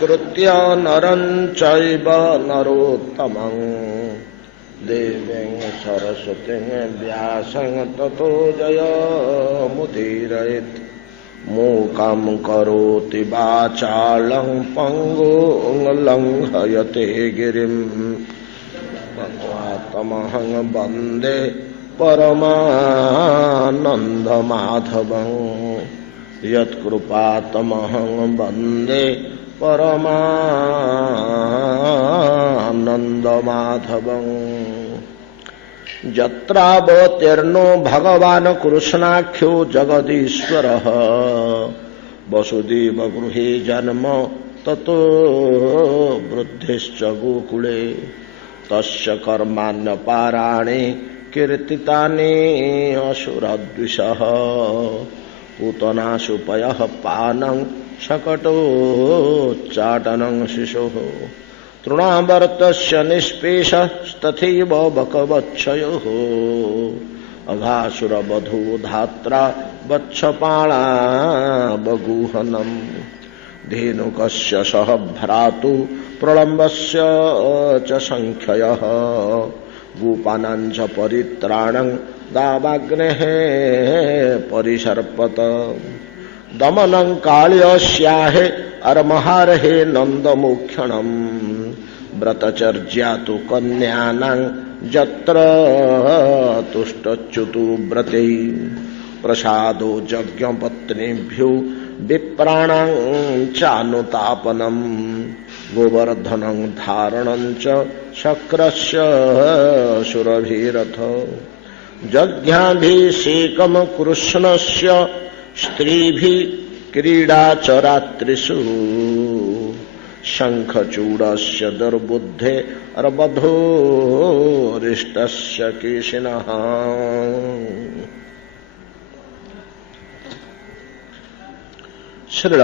कृत्य नरं चैव नरोत्तमं देवीं सरस्वतीं व्यासं ततो जयमुदीरयेत्। मूकं करोति वाचालं पङ्गुं लङ्घयते गिरिं तमहं वन्दे परमानन्दमाधवं। यत्कृपातमहं वन्दे परमानन्दमाधवं। यत्रावतीर्णो भगवान् कृष्णाख्यो जगदीश्वरः वसुदेवगृहे जन्म ततो वृद्धिश्च गोकुले। तस्य कर्माण्यपाराणि कीर्तितानि असुरद्विषः। पूतनासुपयः पानं शकटोच्चाटनं शिशोः। तृणावर्तस्य निष्पेषस्तथैव बकवच्छयोः। अघासुरवधू धात्रा वत्सपाणा बगूहनम्। धेनुकस्य सह भ्रातु प्रलम्बस्य च संख्ययः। गोपानां च परित्राणं दावाग्नेः परिसर्पत। दमनं काल्यस्याहे अर्महारहे नन्दमोक्षणम्। व्रतचर्या तु कन्यानां यत्र तुष्टच्युतु व्रते। प्रसादो यज्ञपत्नीभ्यो विप्राणां चानुतापनम्। गोवर्धनं धारणं च शक्रस्य सुरभिरथ। यज्ञाभिषेकं कृष्णस्य स्त्रीभिः क्रीडा च रात्रिषु। शङ्खचूडस्य दुर्बुद्धे अर्बधोरिष्टस्य केशिनः। श्रील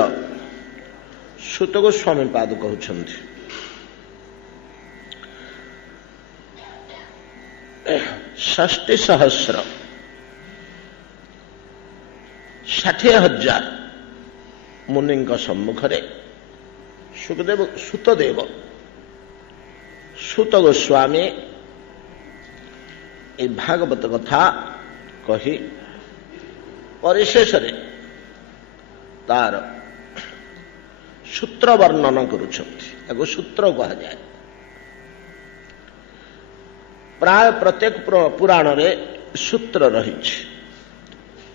सुत गोस्वामी पाद कहउछन्ति 60,000 60,000 मुनिଙ୍କ सम्मुखरे सुखदेव सुतदेव सुत गोस्वामी ए भागवत कथा कही परिशेष तार सूत्र वर्णन करुछन्ति। एगो सूत्र कहा जाए। प्राय प्रत्येक पुराण रे सूत्र रही।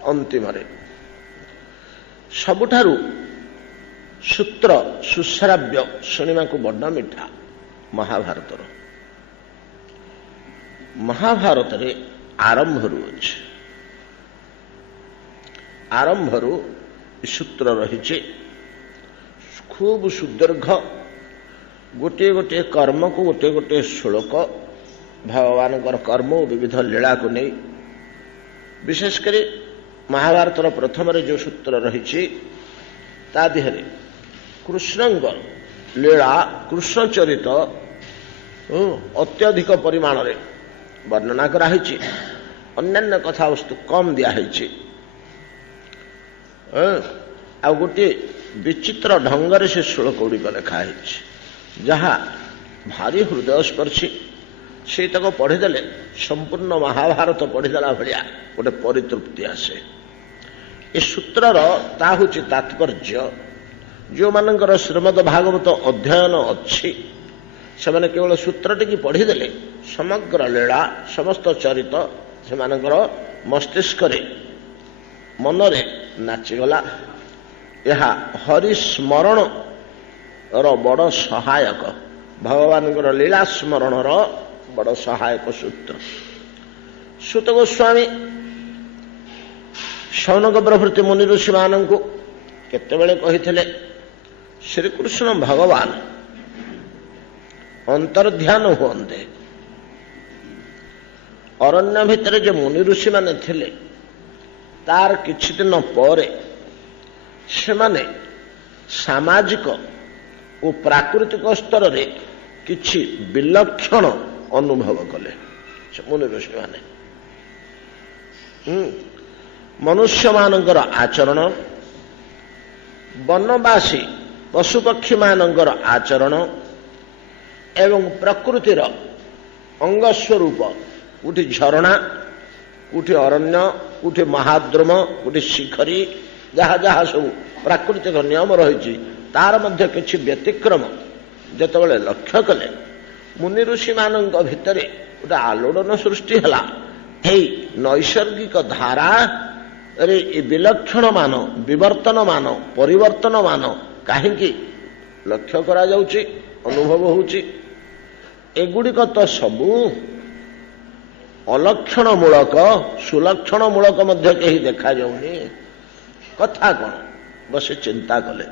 अंतिम रे सबुठारु सूत्र सुश्राव्य शुणा को बड़ मिठा महाभारत। महाभारत रे आरंभरू अच्छे। आरंभरू सूत्र रही। खूब सुदीर्घ गोटे गोटे कर्म को गोटे गोटे श्लोक भगवान कर्म विविध लीला को नहीं विशेषकर महाभारत प्रथम जो सूत्र रही ता देहरे कृष्ण लीला कृष्ण चरित अत्यधिक परिमाण रे वर्णना कराई। अन्यान्य कथा वस्तु कम दिखाई। आ गोटे विचित्र ढंगरे से श्लोक गुड़िक लिखाई जहाँ भारी हृदयस्पर्शी। से तक पढ़ीदे संपूर्ण महाभारत पढ़ीदेला भाया गोटे परितृप्ति आसे। ए सूत्रर ता हूँ तात्पर्य। जो मानकर श्रीमद भागवत अध्ययन अच्छी से माने केवल सूत्रटी की पढ़ीदे समग्र लीला समस्त चरित से मस्तिष्क मनरे नाचीगला। यह हरिस्मरण बड़ सहायक भगवान लीला स्मरण बड़ सहायक सूत्र। सुत गोस्वामी शौनक प्रभृति मुनि ऋषि मानक केतेबेले कहिथिले श्रीकृष्ण भगवान अंतर्ध्यान हुअन्ते। अरण्य भितर जो मुनि ऋषि माने थिले तार किछि दिन परे सेमाने सामाजिक और प्राकृतिक स्तर रे किछि विलक्षण अनुभव कले मुनि ऋषि माने। मनुष्य मानकर आचरण वनवासी ପଶୁପକ୍ଷୀ ମାନଙ୍କର ଆଚରଣ ଏବଂ ପ୍ରକୃତିର ଅଙ୍ଗ ସ୍ୱରୂପ, କୋଉଠି ଝରଣା, କୋଉଠି ଅରଣ୍ୟ, କୋଉଠି ମହାଦ୍ରୁମ, କୋଉଠି ଶିଖରୀ, ଯାହା ଯାହା ସବୁ ପ୍ରାକୃତିକ ନିୟମ ରହିଛି ତାର ମଧ୍ୟ କିଛି ବ୍ୟତିକ୍ରମ ଯେତେବେଳେ ଲକ୍ଷ୍ୟ କଲେ, ମୁନି ଋଷିମାନଙ୍କ ଭିତରେ ଗୋଟେ ଆଲୋଡ଼ନ ସୃଷ୍ଟି ହେଲା। ଏଇ ନୈସର୍ଗିକ ଧାରାରେ ଏ ବିଲକ୍ଷଣମାନ, ବିବର୍ତ୍ତନମାନ, ପରିବର୍ତ୍ତନମାନ କାହିଁକି ଲକ୍ଷ୍ୟ କରାଯାଉଛି, ଅନୁଭବ ହେଉଛି? ଏଗୁଡ଼ିକ ତ ସବୁ ଅଲକ୍ଷଣ ମୂଳକ, ସୁଲକ୍ଷଣ ମୂଳକ ମଧ୍ୟ କେହି ଦେଖାଯାଉନି। କଥା କ'ଣ? ବସି ଚିନ୍ତା କଲେ।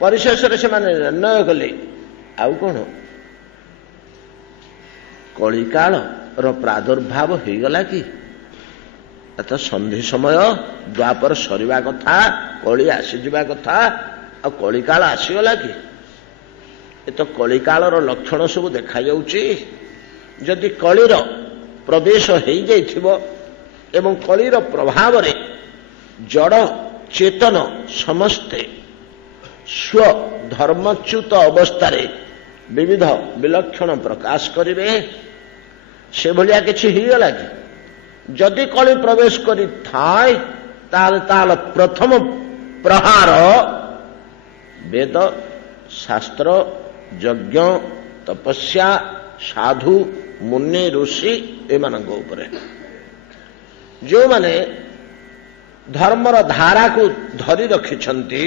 ପରିଶେଷରେ ସେମାନେ ନିର୍ଣ୍ଣୟ କଲେ, ଆଉ କ'ଣ କଳିକାଳର ପ୍ରାଦୁର୍ଭାବ ହେଇଗଲା କି? ଏତ ସନ୍ଧି ସମୟ, ଦ୍ୱାପର ସରିବା କଥା, କଳି ଆସିଯିବା କଥା, ଆଉ କଳିକାଳ ଆସିଗଲା କି? ଏ ତ କଳିକାଳର ଲକ୍ଷଣ ସବୁ ଦେଖାଯାଉଛି। ଯଦି କଳିର ପ୍ରବେଶ ହେଇଯାଇଥିବ ଏବଂ କଳିର ପ୍ରଭାବରେ ଜଡ଼ ଚେତନ ସମସ୍ତେ ସ୍ୱଧର୍ମଚ୍ୟୁତ ଅବସ୍ଥାରେ ବିବିଧ ବିଲକ୍ଷଣ ପ୍ରକାଶ କରିବେ, ସେଭଳିଆ କିଛି ହେଇଗଲା କି? ଯଦି କଳି ପ୍ରବେଶ କରିଥାଏ ତାହେଲେ ପ୍ରଥମ ପ୍ରହାର ବେଦ, ଶାସ୍ତ୍ର, ଯଜ୍ଞ, ତପସ୍ୟା, ସାଧୁ, ମୁନି, ଋଷି ଏମାନଙ୍କ ଉପରେ, ଯେଉଁମାନେ ଧର୍ମର ଧାରାକୁ ଧରି ରଖିଛନ୍ତି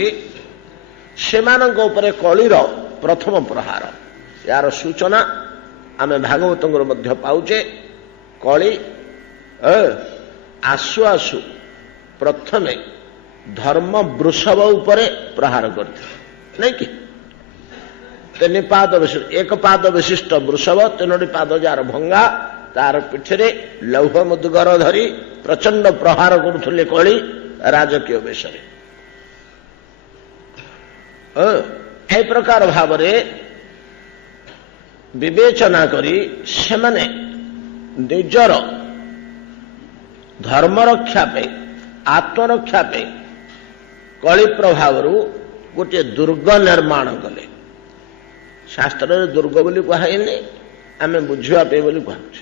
ସେମାନଙ୍କ ଉପରେ କଳିର ପ୍ରଥମ ପ୍ରହାର। ଏହାର ସୂଚନା ଆମେ ଭାଗବତଙ୍କର ମଧ୍ୟ ପାଉଛେ। କଳି ଆସୁ ଆସୁ ପ୍ରଥମେ ଧର୍ମ ବୃଷଭ ଉପରେ ପ୍ରହାର କରିଥିଲେ, ନାଇଁ କି? ଏକ ପାଦ ବିଶିଷ୍ଟ ବୃଷଭ, 3ଟି ପାଦ ଯାହାର ଭଙ୍ଗା, ତାର ପିଠିରେ ଲୌହ ମୁଦ୍ଗର ଧରି ପ୍ରଚଣ୍ଡ ପ୍ରହାର କରୁଥିଲେ କଳି ରାଜକୀୟ ବେଶରେ। ଏ ପ୍ରକାର ଭାବରେ ବିବେଚନା କରି ସେମାନେ ନିଜର ଧର୍ମରକ୍ଷା ପାଇଁ, ଆତ୍ମରକ୍ଷା ପାଇଁ କଳି ପ୍ରଭାବରୁ ଗୋଟିଏ ଦୁର୍ଗ ନିର୍ମାଣ କଲେ। ଶାସ୍ତ୍ରରେ ଦୁର୍ଗ ବୋଲି କୁହାହେଇନି, ଆମେ ବୁଝିବା ପାଇଁ ବୋଲି କୁହାଉଛି।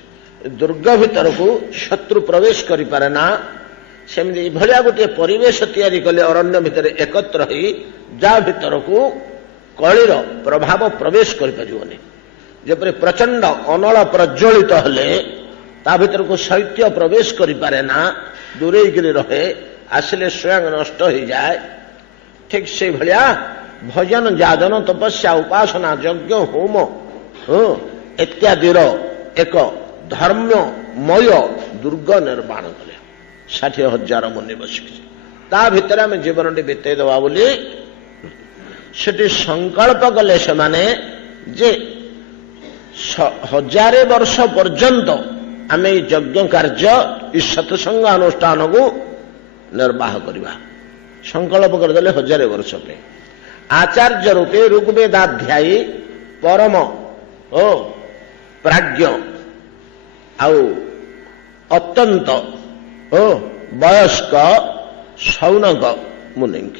ଦୁର୍ଗ ଭିତରକୁ ଶତ୍ରୁ ପ୍ରବେଶ କରିପାରେ ନା, ସେମିତି ଏଭଳିଆ ଗୋଟିଏ ପରିବେଶ ତିଆରି କଲେ ଅରଣ୍ୟ ଭିତରେ ଏକତ୍ର ହୋଇ, ଯାହା ଭିତରକୁ କଳିର ପ୍ରଭାବ ପ୍ରବେଶ କରିପାରିବନି। ଯେପରି ପ୍ରଚଣ୍ଡ ଅନଳ ପ୍ରଜ୍ୱଳିତ ହେଲେ ତା ଭିତରକୁ ଶୈତ୍ୟ ପ୍ରବେଶ କରିପାରେ ନା, ଦୂରେଇକିରି ରହେ, ଆସିଲେ ସ୍ୱୟଂ ନଷ୍ଟ ହେଇଯାଏ। ଠିକ୍ ସେଇଭଳିଆ ଭଜନ, ଯାଜନ, ତପସ୍ୟା, ଉପାସନା, ଯଜ୍ଞ, ହୋମ ଇତ୍ୟାଦିର ଏକ ଧର୍ମମୟ ଦୁର୍ଗ ନିର୍ମାଣ କଲେ। 60,000 ମୁନି ବସିକି ତା ଭିତରେ ଆମେ ଜୀବନଟି ବିତେଇ ଦେବା ବୋଲି ସେଠି ସଂକଳ୍ପ କଲେ ସେମାନେ ଯେ 1000 ବର୍ଷ ପର୍ଯ୍ୟନ୍ତ ଆମେ ଏଇ ଯଜ୍ଞ କାର୍ଯ୍ୟ, ଏ ସତ୍ସଙ୍ଗ ଅନୁଷ୍ଠାନକୁ ନିର୍ବାହ କରିବା। ସଂକଳ୍ପ କରିଦେଲେ 1000 ବର୍ଷ ପାଇଁ। ଆଚାର୍ଯ୍ୟ ରୂପେ ଋଗ୍ବେଦାଧ୍ୟାୟୀ ପରମ ପ୍ରାଜ୍ଞ ଆଉ ଅତ୍ୟନ୍ତ ବୟସ୍କ ସୌନକ ମୁନିଙ୍କ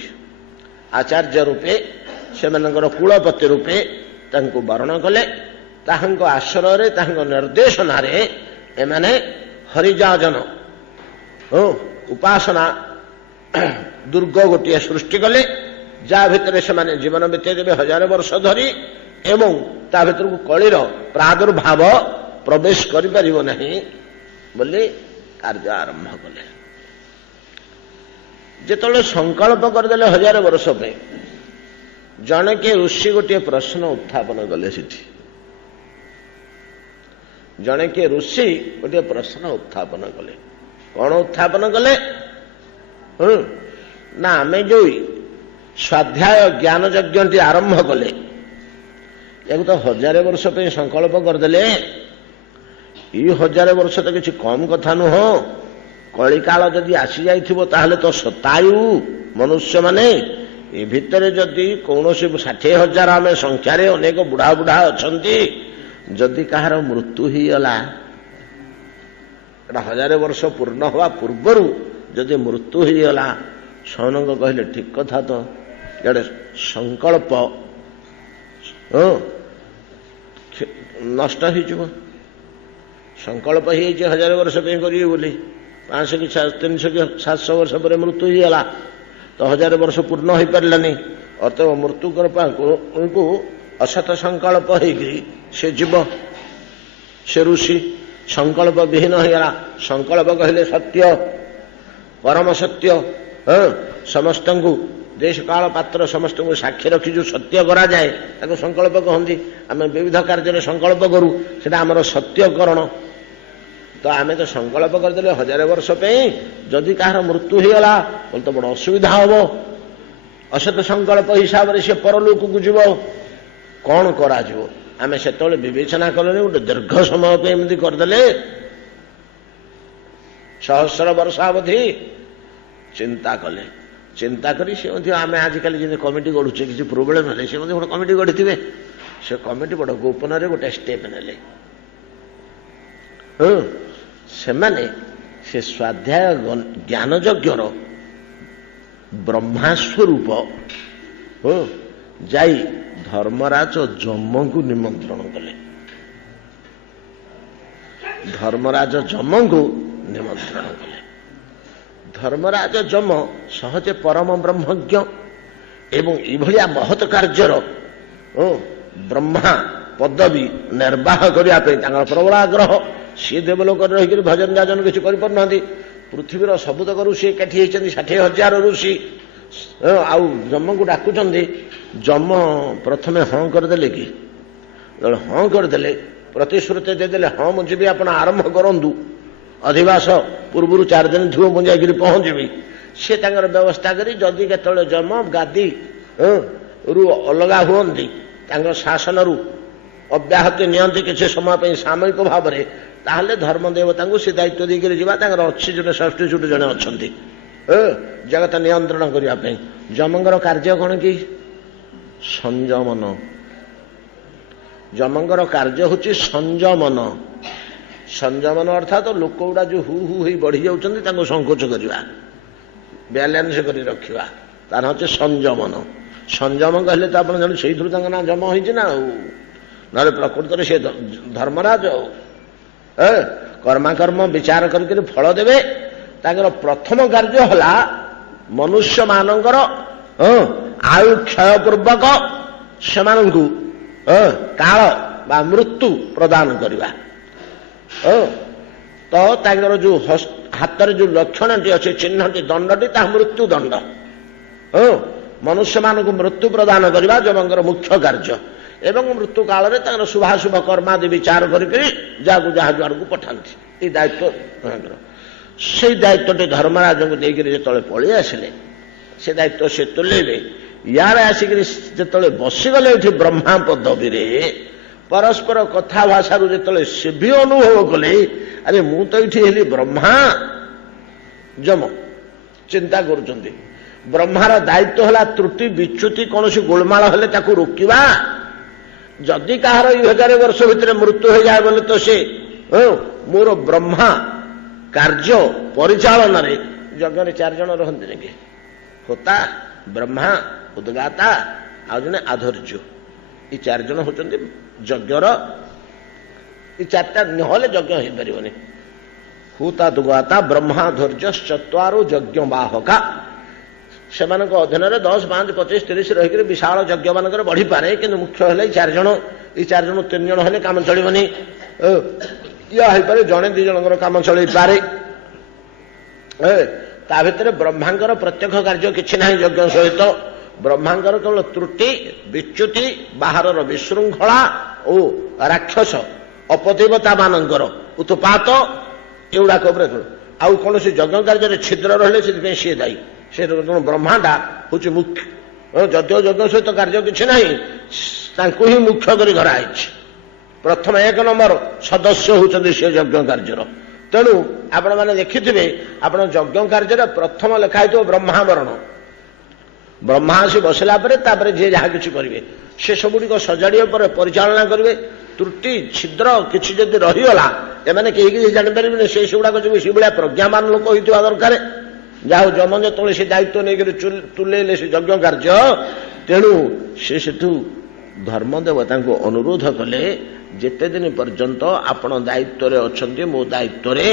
ଆଚାର୍ଯ୍ୟ ରୂପେ, ସେମାନଙ୍କର କୁଳପତି ରୂପେ ତାଙ୍କୁ ବରଣ କଲେ। ତାହାଙ୍କ ଆଶ୍ରୟରେ, ତାହାଙ୍କ ନିର୍ଦ୍ଦେଶନାରେ ଏମାନେ ହରିଯାଜନ ଉପାସନା ଦୁର୍ଗ ଗୋଟିଏ ସୃଷ୍ଟି କଲେ, ଯାହା ଭିତରେ ସେମାନେ ଜୀବନ ବିତେଇ ଦେବେ 1000 ବର୍ଷ ଧରି, ଏବଂ ତା ଭିତରକୁ କଳିର ପ୍ରାଦୁର୍ଭାବ ପ୍ରବେଶ କରିପାରିବ ନାହିଁ ବୋଲି କାର୍ଯ୍ୟ ଆରମ୍ଭ କଲେ। ଯେତେବେଳେ ସଂକଳ୍ପ କରିଦେଲେ 1000 ବର୍ଷ ପାଇଁ, ଜଣେ କିଏ ଋଷି ଗୋଟିଏ ପ୍ରଶ୍ନ ଉତ୍ଥାପନ କଲେ। ସେଠି ଜଣେ କିଏ ଋଷି ଗୋଟିଏ ପ୍ରଶ୍ନ ଉତ୍ଥାପନ କଲେ। କ'ଣ ଉତ୍ଥାପନ କଲେ? ନା ଆମେ ଯୋଉ ସ୍ୱାଧ୍ୟାୟ ଜ୍ଞାନ ଯଜ୍ଞଟି ଆରମ୍ଭ କଲେ, ୟାକୁ ତ 1000 ବର୍ଷ ପାଇଁ ସଂକଳ୍ପ କରିଦେଲେ। ଏଇ 1000 ବର୍ଷ ତ କିଛି କମ୍ କଥା ନୁହଁ। କଳିକାଳ ଯଦି ଆସିଯାଇଥିବ ତାହେଲେ ତ ଶତାୟୁ ମନୁଷ୍ୟମାନେ, ଏ ଭିତରେ ଯଦି କୌଣସି 60,000 ଆମେ ସଂଖ୍ୟାରେ, ଅନେକ ବୁଢ଼ା ବୁଢ଼ା ଅଛନ୍ତି, ଯଦି କାହାର ମୃତ୍ୟୁ ହେଇଗଲା, ଏଟା 1000 ବର୍ଷ ପୂର୍ଣ୍ଣ ହେବା ପୂର୍ବରୁ ଯଦି ମୃତ୍ୟୁ ହେଇଗଲା, ସୌନକ କହିଲେ ଠିକ୍ କଥା ତ, ଜଣେ ସଂକଳ୍ପ ନଷ୍ଟ ହେଇଯିବ। ସଂକଳ୍ପ ହେଇଯାଇଛି 1000 ବର୍ଷ ପାଇଁ କରିବେ ବୋଲି, 500 କି 300 କି 700 ବର୍ଷ ପରେ ମୃତ୍ୟୁ ହେଇଗଲା, ତ 1000 ବର୍ଷ ପୂର୍ଣ୍ଣ ହେଇପାରିଲାନି। ଅର୍ଥାତ୍ ମୃତ୍ୟୁଙ୍କୁ ଅସତ ସଂକଳ୍ପ ହେଇକରି ସେ ଯିବ, ସେ ଋଷି ସଂକଳ୍ପ ବିହୀନ ହେଇଗଲା। ସଂକଳ୍ପ କହିଲେ ସତ୍ୟ, ପରମ ସତ୍ୟ, ସମସ୍ତଙ୍କୁ ଦେଶ କାଳ ପାତ୍ର ସମସ୍ତଙ୍କୁ ସାକ୍ଷୀ ରଖି ଯେଉଁ ସତ୍ୟ କରାଯାଏ ତାକୁ ସଂକଳ୍ପ କହନ୍ତି। ଆମେ ବିବିଧ କାର୍ଯ୍ୟରେ ସଂକଳ୍ପ କରୁ, ସେଟା ଆମର ସତ୍ୟକରଣ। ତ ଆମେ ତ ସଂକଳ୍ପ କରିଦେଲେ 1000 ବର୍ଷ ପାଇଁ, ଯଦି କାହାର ମୃତ୍ୟୁ ହେଇଗଲା ବୋଲେ ତ ବଡ଼ ଅସୁବିଧା ହବ। ଅସତ ସଂକଳ୍ପ ହିସାବରେ ସେ ପରଲୋକକୁ ଯିବ, କ'ଣ କରାଯିବ? ଆମେ ସେତେବେଳେ ବିବେଚନା କଲେନି, ଗୋଟେ ଦୀର୍ଘ ସମୟ ପାଇଁ ଏମିତି କରିଦେଲେ 1000 ବର୍ଷ ଅବଧି ଚିନ୍ତା କଲେ। ଚିନ୍ତା କରି ସେ ମଧ୍ୟ ଆମେ ଆଜିକାଲି ଯେମିତି କମିଟି ଗଢ଼ୁଛେ, କିଛି ପ୍ରୋବ୍ଲେମ୍ ହେଲେ ସେ ମଧ୍ୟ ଗୋଟେ କମିଟି ଗଢ଼ିଥିବେ। ସେ କମିଟି ବଡ଼ ଗୋପନରେ ଗୋଟେ ଷ୍ଟେପ୍ ନେଲେ। ସେମାନେ ସେ ସ୍ୱାଧ୍ୟାୟ ଜ୍ଞାନ ଯଜ୍ଞର ବ୍ରହ୍ମା ସ୍ୱରୂପ ଯାଇ ଧର୍ମରାଜ ଯମଙ୍କୁ ନିମନ୍ତ୍ରଣ କଲେ। ଧର୍ମରାଜ ଯମଙ୍କୁ ନିମନ୍ତ୍ରଣ କଲେ। ଧର୍ମରାଜ ଯମ ସହଜେ ପରମ ବ୍ରହ୍ମଜ୍ଞ ଏବଂ ଏଭଳିଆ ମହତ କାର୍ଯ୍ୟର ବ୍ରହ୍ମା ପଦବୀ ନିର୍ବାହ କରିବା ପାଇଁ ତାଙ୍କର ପ୍ରବଳ ଆଗ୍ରହ। ସିଏ ଦେବଲୋକରେ ରହିକରି ଭଜନ ଯାଜନ କିଛି କରିପାରୁନାହାନ୍ତି। ପୃଥିବୀର ସବୁତକ ଋଷି ଏକାଠି ହେଇଛନ୍ତି, 60,000 ଋଷି, ଆଉ ଯମଙ୍କୁ ଡାକୁଛନ୍ତି। ଯମ ପ୍ରଥମେ ହଁ କରିଦେଲେ କି, ହଁ କରିଦେଲେ, ପ୍ରତିଶ୍ରୁତି ଦେଇଦେଲେ, ହଁ ମୁଁ ଯିବି, ଆପଣ ଆରମ୍ଭ କରନ୍ତୁ, ଅଧିବାସ ପୂର୍ବରୁ 4 ଦିନ ଥିବ ମୁଁ ଯାଇକରି ପହଞ୍ଚିବି। ସେ ତାଙ୍କର ବ୍ୟବସ୍ଥା କରି ଯଦି କେତେବେଳେ ଯମ ଗାଦି ରୁ ଅଲଗା ହୁଅନ୍ତି, ତାଙ୍କ ଶାସନରୁ ଅବ୍ୟାହତି ନିଅନ୍ତି କିଛି ସମୟ ପାଇଁ ସାମୟିକ ଭାବରେ, ତାହେଲେ ଧର୍ମ ଦେବତାଙ୍କୁ ସେ ଦାୟିତ୍ୱ ଦେଇକରି ଯିବା। ତାଙ୍କର ଅଛି ଜଣେ ସବଷ୍ଟିଚ୍ୟୁଟ୍ ଜଣେ ଅଛନ୍ତି ଜଗତ ନିୟନ୍ତ୍ରଣ କରିବା ପାଇଁ। ଯମଙ୍କର କାର୍ଯ୍ୟ କ'ଣ କି? ସଂଯମନ। ଯମଙ୍କର କାର୍ଯ୍ୟ ହେଉଛି ସଂଯମନ। ସଂଯମନ ଅର୍ଥାତ୍ ଲୋକ ଗୁଡ଼ା ଯେଉଁ ହୁ ହୁ ହେଇ ବଢ଼ି ଯାଉଛନ୍ତି ତାଙ୍କୁ ସଂକୋଚ କରିବା, ବ୍ୟାଲେନ୍ସ କରି ରଖିବା, ତାର ହେଉଛି ସଂଯମନ। ସଂଯମ କହିଲେ ତ ଆପଣ ଜାଣୁ, ସେଇଥିରୁ ତାଙ୍କ ନାଁ ଯମ ହେଇଛି ନା, ଆଉ ନହେଲେ ପ୍ରକୃତରେ ସେ ଧର୍ମରାଜ କର୍ମାକର୍ମ ବିଚାର କରିକି ଫଳ ଦେବେ। ତାଙ୍କର ପ୍ରଥମ କାର୍ଯ୍ୟ ହେଲା ମନୁଷ୍ୟମାନଙ୍କର ଆୟୁ କ୍ଷୟ ପୂର୍ବକ ସେମାନଙ୍କୁ କାଳ ବା ମୃତ୍ୟୁ ପ୍ରଦାନ କରିବା। ତ ତାଙ୍କର ଯେଉଁ ହାତରେ ଯେଉଁ ଲକ୍ଷଣଟି ଅଛି, ଚିହ୍ନଟି, ଦଣ୍ଡଟି, ତାହା ମୃତ୍ୟୁ ଦଣ୍ଡ। ମନୁଷ୍ୟମାନଙ୍କୁ ମୃତ୍ୟୁ ପ୍ରଦାନ କରିବା ଯମଙ୍କର ମୁଖ୍ୟ କାର୍ଯ୍ୟ। ଏବଂ ମୃତ୍ୟୁ କାଳରେ ତାଙ୍କର ଶୁଭାଶୁଭ କର୍ମାଦି ବିଚାର କରିକି ଯାହାକୁ ଯାହା ଯୁଆଡ଼କୁ ପଠାନ୍ତି। ଏଇ ଦାୟିତ୍ୱ ତାଙ୍କର। ସେଇ ଦାୟିତ୍ୱଟି ଧର୍ମରାଜଙ୍କୁ ଦେଇକରି ଯେତେବେଳେ ପଳେଇ ଆସିଲେ, ସେ ଦାୟିତ୍ୱ ସେ ତୁଲେଇଲେ। ୟାରେ ଆସିକରି ଯେତେବେଳେ ବସିଗଲେ ଏଠି ବ୍ରହ୍ମା ପଦବୀରେ, ପରସ୍ପର କଥାଭାଷାରୁ ଯେତେବେଳେ ସେ ବି ଅନୁଭବ କଲେ, ଆରେ ମୁଁ ତ ଏଇଠି ହେଲି ବ୍ରହ୍ମା, ଯମ ଚିନ୍ତା କରୁଛନ୍ତି। ବ୍ରହ୍ମାର ଦାୟିତ୍ୱ ହେଲା ତ୍ରୁଟି ବିଚ୍ୟୁତି କୌଣସି ଗୋଳମାଳ ହେଲେ ତାକୁ ରୋକିବା। ଯଦି କାହାର 1000 ବର୍ଷ ଭିତରେ ମୃତ୍ୟୁ ହେଇଯାଏ ବୋଲେ ତ ସେ ମୋର ବ୍ରହ୍ମା କାର୍ଯ୍ୟ ପରିଚାଳନାରେ ଯଜ୍ଞରେ 4 ଜଣ ରହନ୍ତିନି କି? ହୋତା, ବ୍ରହ୍ମା, ଉଦ୍ଗାତା ଆଉ ଜଣେ ଆଧର୍ଯ୍ୟ। ଏ 4 ଜଣ ହେଉଛନ୍ତି ଯଜ୍ଞର। ଏ 4ଟା ନହେଲେ ଯଜ୍ଞ ହେଇପାରିବନି। ହୁତା, ଦୁଗାତା, ବ୍ରହ୍ମା, ଧୈର୍ଯ୍ୟ, 4 ଯଜ୍ଞ ବାହକା। ସେମାନଙ୍କ ଅଧୀନରେ 10, 5, 25, 30 ରହିକରି ବିଶାଳ ଯଜ୍ଞ ମାନଙ୍କରେ ବଢିପାରେ, କିନ୍ତୁ ମୁଖ୍ୟ ହେଲେ 4 ଜଣ। ଏଇ 4 ଜଣ 3 ଜଣ ହେଲେ କାମ ଚଳିବନି। ଇଏ ହେଇପାରେ ଜଣେ 2 ଜଣଙ୍କର କାମ ଚଳେଇପାରେ। ତା ଭିତରେ ବ୍ରହ୍ମାଙ୍କର ପ୍ରତ୍ୟକ୍ଷ କାର୍ଯ୍ୟ କିଛି ନାହିଁ। ଯଜ୍ଞ ସହିତ ବ୍ରହ୍ମାଙ୍କର କେବଳ ତ୍ରୁଟି ବିଚ୍ୟୁତି, ବାହାରର ବିଶୃଙ୍ଖଳା ଓ ରାକ୍ଷସ ଅପଦେବତା ମାନଙ୍କର ଉତ୍ପାତ, ଏଗୁଡାକ ଉପରେ ଆଉ କୌଣସି ଯଜ୍ଞ କାର୍ଯ୍ୟରେ ଛିଦ୍ର ରହିଲେ ସେଥିପାଇଁ ସିଏ ଦାୟୀ। ସେ ବ୍ରହ୍ମାଟା ହେଉଛି ମୁଖ୍ୟ। ଯଦିଓ ଯଜ୍ଞ ସହିତ କାର୍ଯ୍ୟ କିଛି ନାହିଁ, ତାଙ୍କୁ ହିଁ ମୁଖ୍ୟ କରି ଧରାହେଇଛି। ପ୍ରଥମ 1 ନମ୍ବର ସଦସ୍ୟ ହେଉଛନ୍ତି ସେ ଯଜ୍ଞ କାର୍ଯ୍ୟର। ତେଣୁ ଆପଣମାନେ ଦେଖିଥିବେ, ଆପଣ ଯଜ୍ଞ କାର୍ଯ୍ୟରେ ପ୍ରଥମ ଲେଖା ହେଇଥିବ ବ୍ରହ୍ମାବରଣ। ବ୍ରହ୍ମା ଆସି ବସିଲା ପରେ ତାପରେ ଯିଏ ଯାହା କିଛି କରିବେ, ସେ ସବୁଗୁଡ଼ିକ ସଜାଡ଼ିବା ପରେ ପରିଚାଳନା କରିବେ। ତ୍ରୁଟି ଛିଦ୍ର କିଛି ଯଦି ରହିଗଲା, ଏମାନେ କେହି କିଛି ଜାଣିପାରିବେନି। ସେଗୁଡ଼ାକ ଯୋଗୁଁ ସେଭଳିଆ ପ୍ରଜ୍ଞାମାନ ଲୋକ ହେଇଥିବା ଦରକାର। ଯାହା ଯମ ଯେତେବେଳେ ସେ ଦାୟିତ୍ୱ ନେଇକରି ତୁଲେଇଲେ ସେ ଯଜ୍ଞ କାର୍ଯ୍ୟ, ତେଣୁ ସେ ସେଠୁ ଧର୍ମଦେବତାଙ୍କୁ ଅନୁରୋଧ କଲେ ଯେତେ ଦିନ ପର୍ଯ୍ୟନ୍ତ ଆପଣ ଦାୟିତ୍ୱରେ ଅଛନ୍ତି ମୋ ଦାୟିତ୍ୱରେ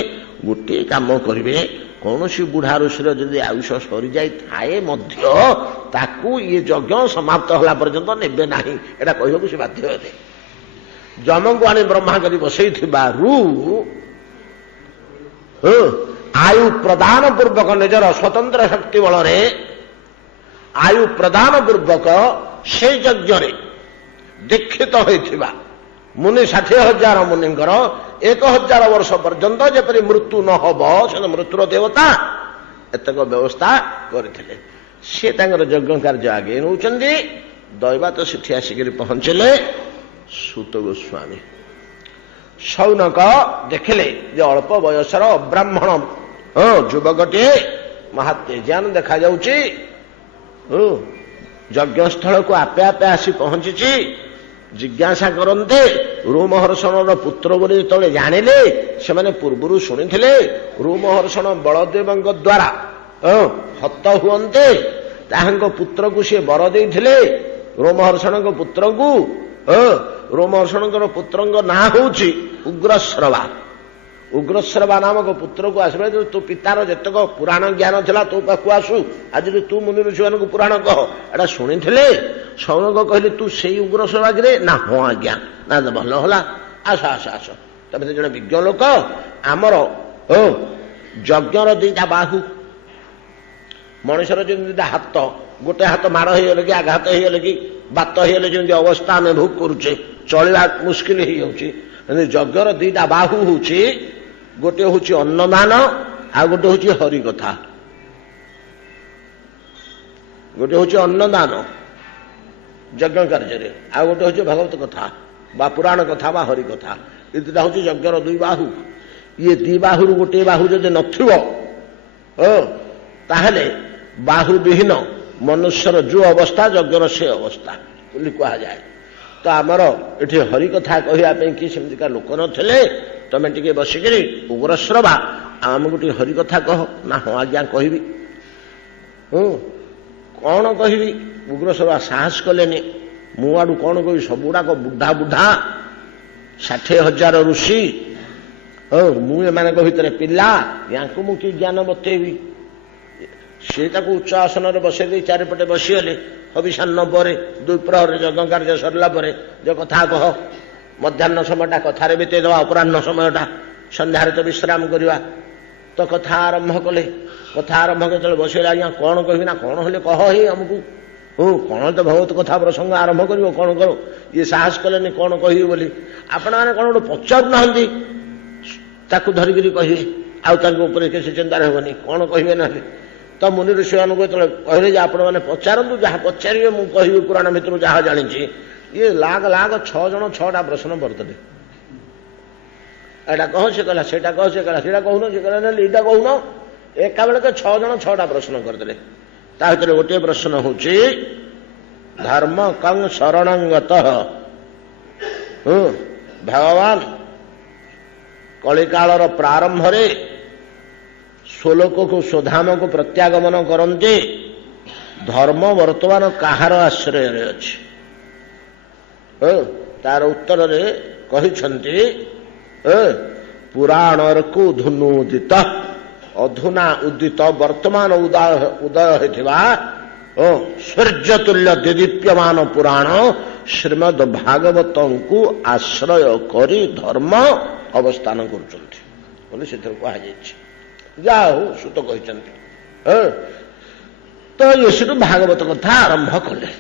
ଗୋଟିଏ କାମ କରିବେ, କୌଣସି ବୁଢା ଋଷିର ଯଦି ଆୟୁଷ ସରିଯାଇଥାଏ ମଧ୍ୟ ତାକୁ ଇଏ ଯଜ୍ଞ ସମାପ୍ତ ହେଲା ପର୍ଯ୍ୟନ୍ତ ନେବେ ନାହିଁ। ଏଇଟା କହିବାକୁ ସେ ବାଧ୍ୟ ହେଲେ। ଯମଙ୍କୁ ଆଣି ବ୍ରହ୍ମା କରି ବସେଇଥିବାରୁ ଆୟୁ ପ୍ରଦାନ ପୂର୍ବକ ନିଜର ସ୍ୱତନ୍ତ୍ର ଶକ୍ତି ବଳରେ ଆୟୁ ପ୍ରଦାନ ପୂର୍ବକ ସେ ଯଜ୍ଞରେ ଦୀକ୍ଷିତ ହୋଇଥିବା ମୁନି 60,000 ମୁନିଙ୍କର 1,000 ବର୍ଷ ପର୍ଯ୍ୟନ୍ତ ଯେପରି ମୃତ୍ୟୁ ନ ହବ, ସେ ମୃତ୍ୟୁର ଦେବତା, ଏତକ ବ୍ୟବସ୍ଥା କରିଥିଲେ। ସେ ତାଙ୍କର ଯଜ୍ଞ କାର୍ଯ୍ୟ ଆଗେଇ ନେଉଛନ୍ତି। ଦୈବାତ ସେଠି ଆସିକରି ପହଞ୍ଚିଲେ। ସୂତ ଗୋସ୍ୱାମୀ ଶୌନକ ଦେଖିଲେ ଯେ ଅଳ୍ପ ବୟସର ଅବ୍ରାହ୍ମଣ ଯୁବକଟିଏ ମହାତେଜାନ ଦେଖାଯାଉଛି, ଯଜ୍ଞସ୍ଥଳକୁ ଆପେ ଆପେ ଆସି ପହଞ୍ଚିଛି। ଜିଜ୍ଞାସା କରନ୍ତେ ରୋମହର୍ଷଣର ପୁତ୍ର ବୋଲି ଯେତେବେଳେ ଜାଣିଲେ, ସେମାନେ ପୂର୍ବରୁ ଶୁଣିଥିଲେ ରୋମହର୍ଷଣ ବଳଦେବଙ୍କ ଦ୍ୱାରା ହତ ହୁଅନ୍ତେ, ତାହାଙ୍କ ପୁତ୍ରକୁ ସିଏ ବର ଦେଇଥିଲେ। ରୋମହର୍ଷଣଙ୍କ ପୁତ୍ରକୁ, ରୋମହର୍ଷଣଙ୍କର ପୁତ୍ରଙ୍କ ନାଁ ହେଉଛି ଉଗ୍ରଶ୍ରବା। ଉଗ୍ରଶ୍ରବା ନାମକ ପୁତ୍ରକୁ ଆସିବେ, ତୋ ପିତାର ଯେତେକ ପୁରାଣ ଜ୍ଞାନ ଥିଲା ତୋ ପାଖକୁ ଆସୁ, ଆଜି ତୁ ମୁନି ଋଷିମାନଙ୍କୁ ପୁରାଣ କହ। ଏଟା ଶୁଣିଥିଲେ। ଶୌନକ କହିଲେ ତୁ ସେଇ ଉଗ୍ରଶ୍ରବା କିରେ? ନା ହଁ ଆଜ୍ଞା। ନା ଭଲ ହେଲା, ଆସ ଆସ ଆସ, ତମେ ତ ଜଣେ ବିଜ୍ଞ ଲୋକ। ଆମର ଯଜ୍ଞର ଦିଟା ବାହୁ, ମଣିଷର ଯେମିତି ଦିଟା ହାତ, ଗୋଟେ ହାତ ମାଡ଼ ହେଇଗଲେ କି ଆଘାତ ହେଇଗଲେ କି ବାତ ହେଇଗଲେ ଯେମିତି ଅବସ୍ଥା ଆମେ ଭୋଗ କରୁଛେ, ଚଳିବା ମୁସ୍କିଲ ହେଇଯାଉଛି, ଯଜ୍ଞର ଦିଟା ବାହୁ ହଉଛି, ଗୋଟେ ହଉଛି ଅନ୍ନଦାନ ଆଉ ଗୋଟେ ହଉଛି ହରିକଥା। ଗୋଟେ ହଉଛି ଅନ୍ନଦାନ ଯଜ୍ଞ କାର୍ଯ୍ୟରେ, ଆଉ ଗୋଟେ ହଉଛି ଭଗବତ କଥା ବା ପୁରାଣ କଥା ବା ହରିକଥା। ଏ ଦୁଇଟା ହଉଛି ଯଜ୍ଞର ଦୁଇ ବାହୁ। ଇଏ ଦି ବାହୁରୁ ଗୋଟିଏ ବାହୁ ଯଦି ନଥିବ ତାହେଲେ ବାହୁ ବିହୀନ ମନୁଷ୍ୟର ଯୋଉ ଅବସ୍ଥା, ଯଜ୍ଞର ସେ ଅବସ୍ଥା ବୋଲି କୁହାଯାଏ। ତ ଆମର ଏଠି ହରିକଥା କହିବା ପାଇଁ କି ସେମିତିକା ଲୋକ ନଥିଲେ। ତମେ ଟିକେ ବସିକିରି ଉଗ୍ରଶ୍ରବା ଆମକୁ ଟିକେ ହରିକଥା କହ। ନା ହଁ ଆଜ୍ଞା କହିବି। କଣ କହିବି? ଉଗ୍ରଶ୍ରବା ସାହସ କଲେନି। ମୁଁ ଆଡୁ କଣ କହିବି? ସବୁଗୁଡାକ ବୁଢା ବୁଢା 60,000 ଋଷି, ମୁଁ ଏମାନଙ୍କ ଭିତରେ ପିଲା, ୟାଙ୍କୁ ମୁଁ କି ଜ୍ଞାନ ବତେଇବି? ସେ ତାକୁ ଉଚ୍ଚ ଆସନରେ ବସେଇ ଦେଇ ଚାରିପଟେ ବସିଗଲେ। ହବିଷାନ୍ନ ପରେ ଦୁଇପ୍ରହରରେ ଯଜ୍ଞ କାର୍ଯ୍ୟ ସରିଲା ପରେ ଯେ କଥା କହ, ମଧ୍ୟାହ୍ନ ସମୟଟା କଥାରେ ବିତେଇ ଦେବା, ଅପରାହ୍ନ ସମୟଟା ସନ୍ଧ୍ୟାରେ ତ ବିଶ୍ରାମ କରିବା। ତ କଥା ଆରମ୍ଭ କଲେ। କଥା ଆରମ୍ଭ ଯେତେବେଳେ ବସିଗଲେ, ଆଜ୍ଞା କଣ କହିବି? ନା କଣ ହେଲେ କହ ହିଁ ଆମକୁ। କଣ ତ ଭଗବତ କଥା ପ୍ରସଙ୍ଗ ଆରମ୍ଭ କରିବ, କଣ କର? ଇଏ ସାହସ କଲେନି କଣ କହିବି ବୋଲି। ଆପଣମାନେ କଣ ଗୋଟେ ପଚାରୁନାହାନ୍ତି, ତାକୁ ଧରିକିରି କହିବେ, ଆଉ ତାଙ୍କ ଉପରେ କିଛି ଚିନ୍ତାରେ ହେବନି, କଣ କହିବେ ନହେଲେ। ତ ମୁନି ଋଷିମାନଙ୍କୁ ଯେତେବେଳେ କହିଲେ ଯେ ଆପଣମାନେ ପଚାରନ୍ତୁ, ଯାହା ପଚାରିବେ ମୁଁ କହିବି ପୁରାଣ ଭିତରୁ ଯାହା ଜାଣିଛି। ଇଏ ଲାଗ ଲାଗ 6 ଜଣ 6ଟା ପ୍ରଶ୍ନ କରିଦେଲେ। ଏଇଟା କହ, ସେ କହିଲା ସେଇଟା କହ, ସେ କହିଲା ସେଇଟା କହୁନ, ସେ କହିଲା ନହେଲେ ଏଇଟା କହୁନ। ଏକା ବେଳକେ 6 ଜଣ 6ଟା ପ୍ରଶ୍ନ କରିଦେଲେ। ତା ଭିତରେ ଗୋଟିଏ ପ୍ରଶ୍ନ ହଉଛି ଧର୍ମ କଂ ଶରଣଙ୍ଗତଃ। ଭଗବାନ କଳିକାଳର ପ୍ରାରମ୍ଭରେ ସ୍ୱଲୋକକୁ ସ୍ୱଧାମକୁ ପ୍ରତ୍ୟାଗମନ କରନ୍ତି। ଧର୍ମ ବର୍ତ୍ତମାନ କାହାର ଆଶ୍ରୟରେ ଅଛି? ତାର ଉତ୍ତରରେ କହିଛନ୍ତି ପୁରାଣକୁ ଧୁନୁଦିତ, ଅଧୁନା ଉଦିତ, ବର୍ତ୍ତମାନ ଉଦୟ ହୋଇଥିବା ସୂର୍ଯ୍ୟତୁଲ୍ୟ ଦିଦୀପ୍ୟମାନ ପୁରାଣ ଶ୍ରୀମଦ୍ ଭାଗବତଙ୍କୁ ଆଶ୍ରୟ କରି ଧର୍ମ ଅବସ୍ଥାନ କରୁଛନ୍ତି ବୋଲି ସେଥିରେ କୁହାଯାଇଛି। ଯାହା ହଉ ସୂତ କହିଛନ୍ତି। ତ ଇଏ ସେଠୁ ଭାଗବତ କଥା ଆରମ୍ଭ କଲେ।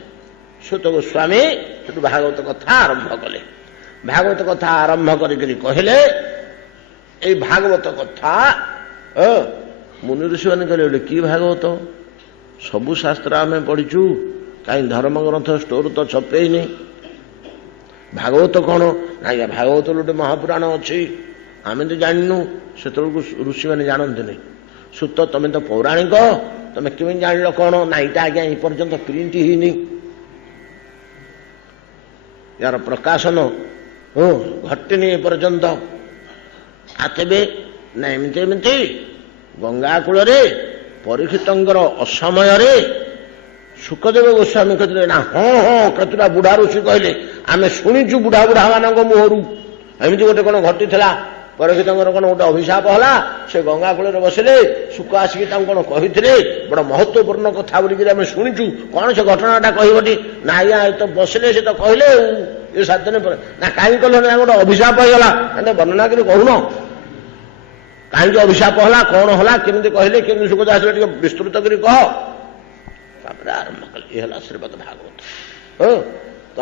ସୂତ ଗୋସ୍ୱାମୀ ସେଠୁ ଭାଗବତ କଥା ଆରମ୍ଭ କଲେ। ଭାଗବତ କଥା ଆରମ୍ଭ କରିକିରି କହିଲେ, ଏଇ ଭାଗବତ କଥା ମୁନି ଋଷିମାନେ କହିଲେ ଏଠି କି ଭାଗବତ? ସବୁ ଶାସ୍ତ୍ର ଆମେ ପଢିଛୁ, କାହିଁ ଧର୍ମଗ୍ରନ୍ଥ ଷ୍ଟୋର ତ ଛପେଇନି। ଭାଗବତ କଣ? ଆଜ୍ଞା ଭାଗବତ ଗୋଟେ ମହାପୁରାଣ ଅଛି, ଆମେ ତ ଜାଣିନୁ। ସେତେବେଳକୁ ଋଷିମାନେ ଜାଣନ୍ତିନି। ସୂତ ତମେ ତ ପୌରାଣିକ, ତମେ କେମିତି ଜାଣିଲ କଣ? ନା ଏଇଟା ଆଜ୍ଞା ଏ ପର୍ଯ୍ୟନ୍ତ ପ୍ରିଣ୍ଟ ହେଇନି, ୟାର ପ୍ରକାଶନ ଘଟିନି ଏ ପର୍ଯ୍ୟନ୍ତ। ତେବେ ନା ଏମିତି ଏମିତି ଗଙ୍ଗା କୂଳରେ ପରୀକ୍ଷିତଙ୍କର ଅସମୟରେ ଶୁକଦେବ ଗୋସ୍ୱାମୀ କହିଥିଲେ ନା ହଁ ହଁ କେତେଟା ବୁଢା ଋଷି କହିଲେ ଆମେ ଶୁଣିଛୁ ବୁଢା ବୁଢା ମାନଙ୍କ ମୁହଁରୁ ଏମିତି ଗୋଟେ କଣ ଘଟିଥିଲା। ପରୀକ୍ଷିତଙ୍କର କଣ ଗୋଟେ ଅଭିଶାପ ହେଲା, ସେ ଗଙ୍ଗା କୂଳରେ ବସିଲେ, ଶୁକ ଆସିକି ତାଙ୍କୁ କଣ କହିଥିଲେ, ବଡ ମହତ୍ୱପୂର୍ଣ୍ଣ କଥା ବୋଲିକିରି ଆମେ ଶୁଣିଛୁ, କଣ ସେ ଘଟଣାଟା କହିବଟି? ନା ଆଜ୍ଞା ଏ ତ ବସିଲେ ସେ ତ କହିଲେ ଏ 7 ଦିନ ପରେ। ନା କାହିଁକି କହିଲ ନା ଗୋଟେ ଅଭିଶାପ ହେଇଗଲା, ମାନେ ବର୍ଣ୍ଣନା କରି କହୁନ କାହିଁକି ଅଭିଶାପ ହେଲା, କଣ ହେଲା, କେମିତି କହିଲେ, କେମିତି ସୁଖ ଆସିଲେ ଟିକେ ବିସ୍ତୃତ କରି କହ। ତାପରେ ଆରମ୍ଭ କଲେ ଏ ହେଲା ଶ୍ରୀମଦ୍ ଭାଗବତ। ତ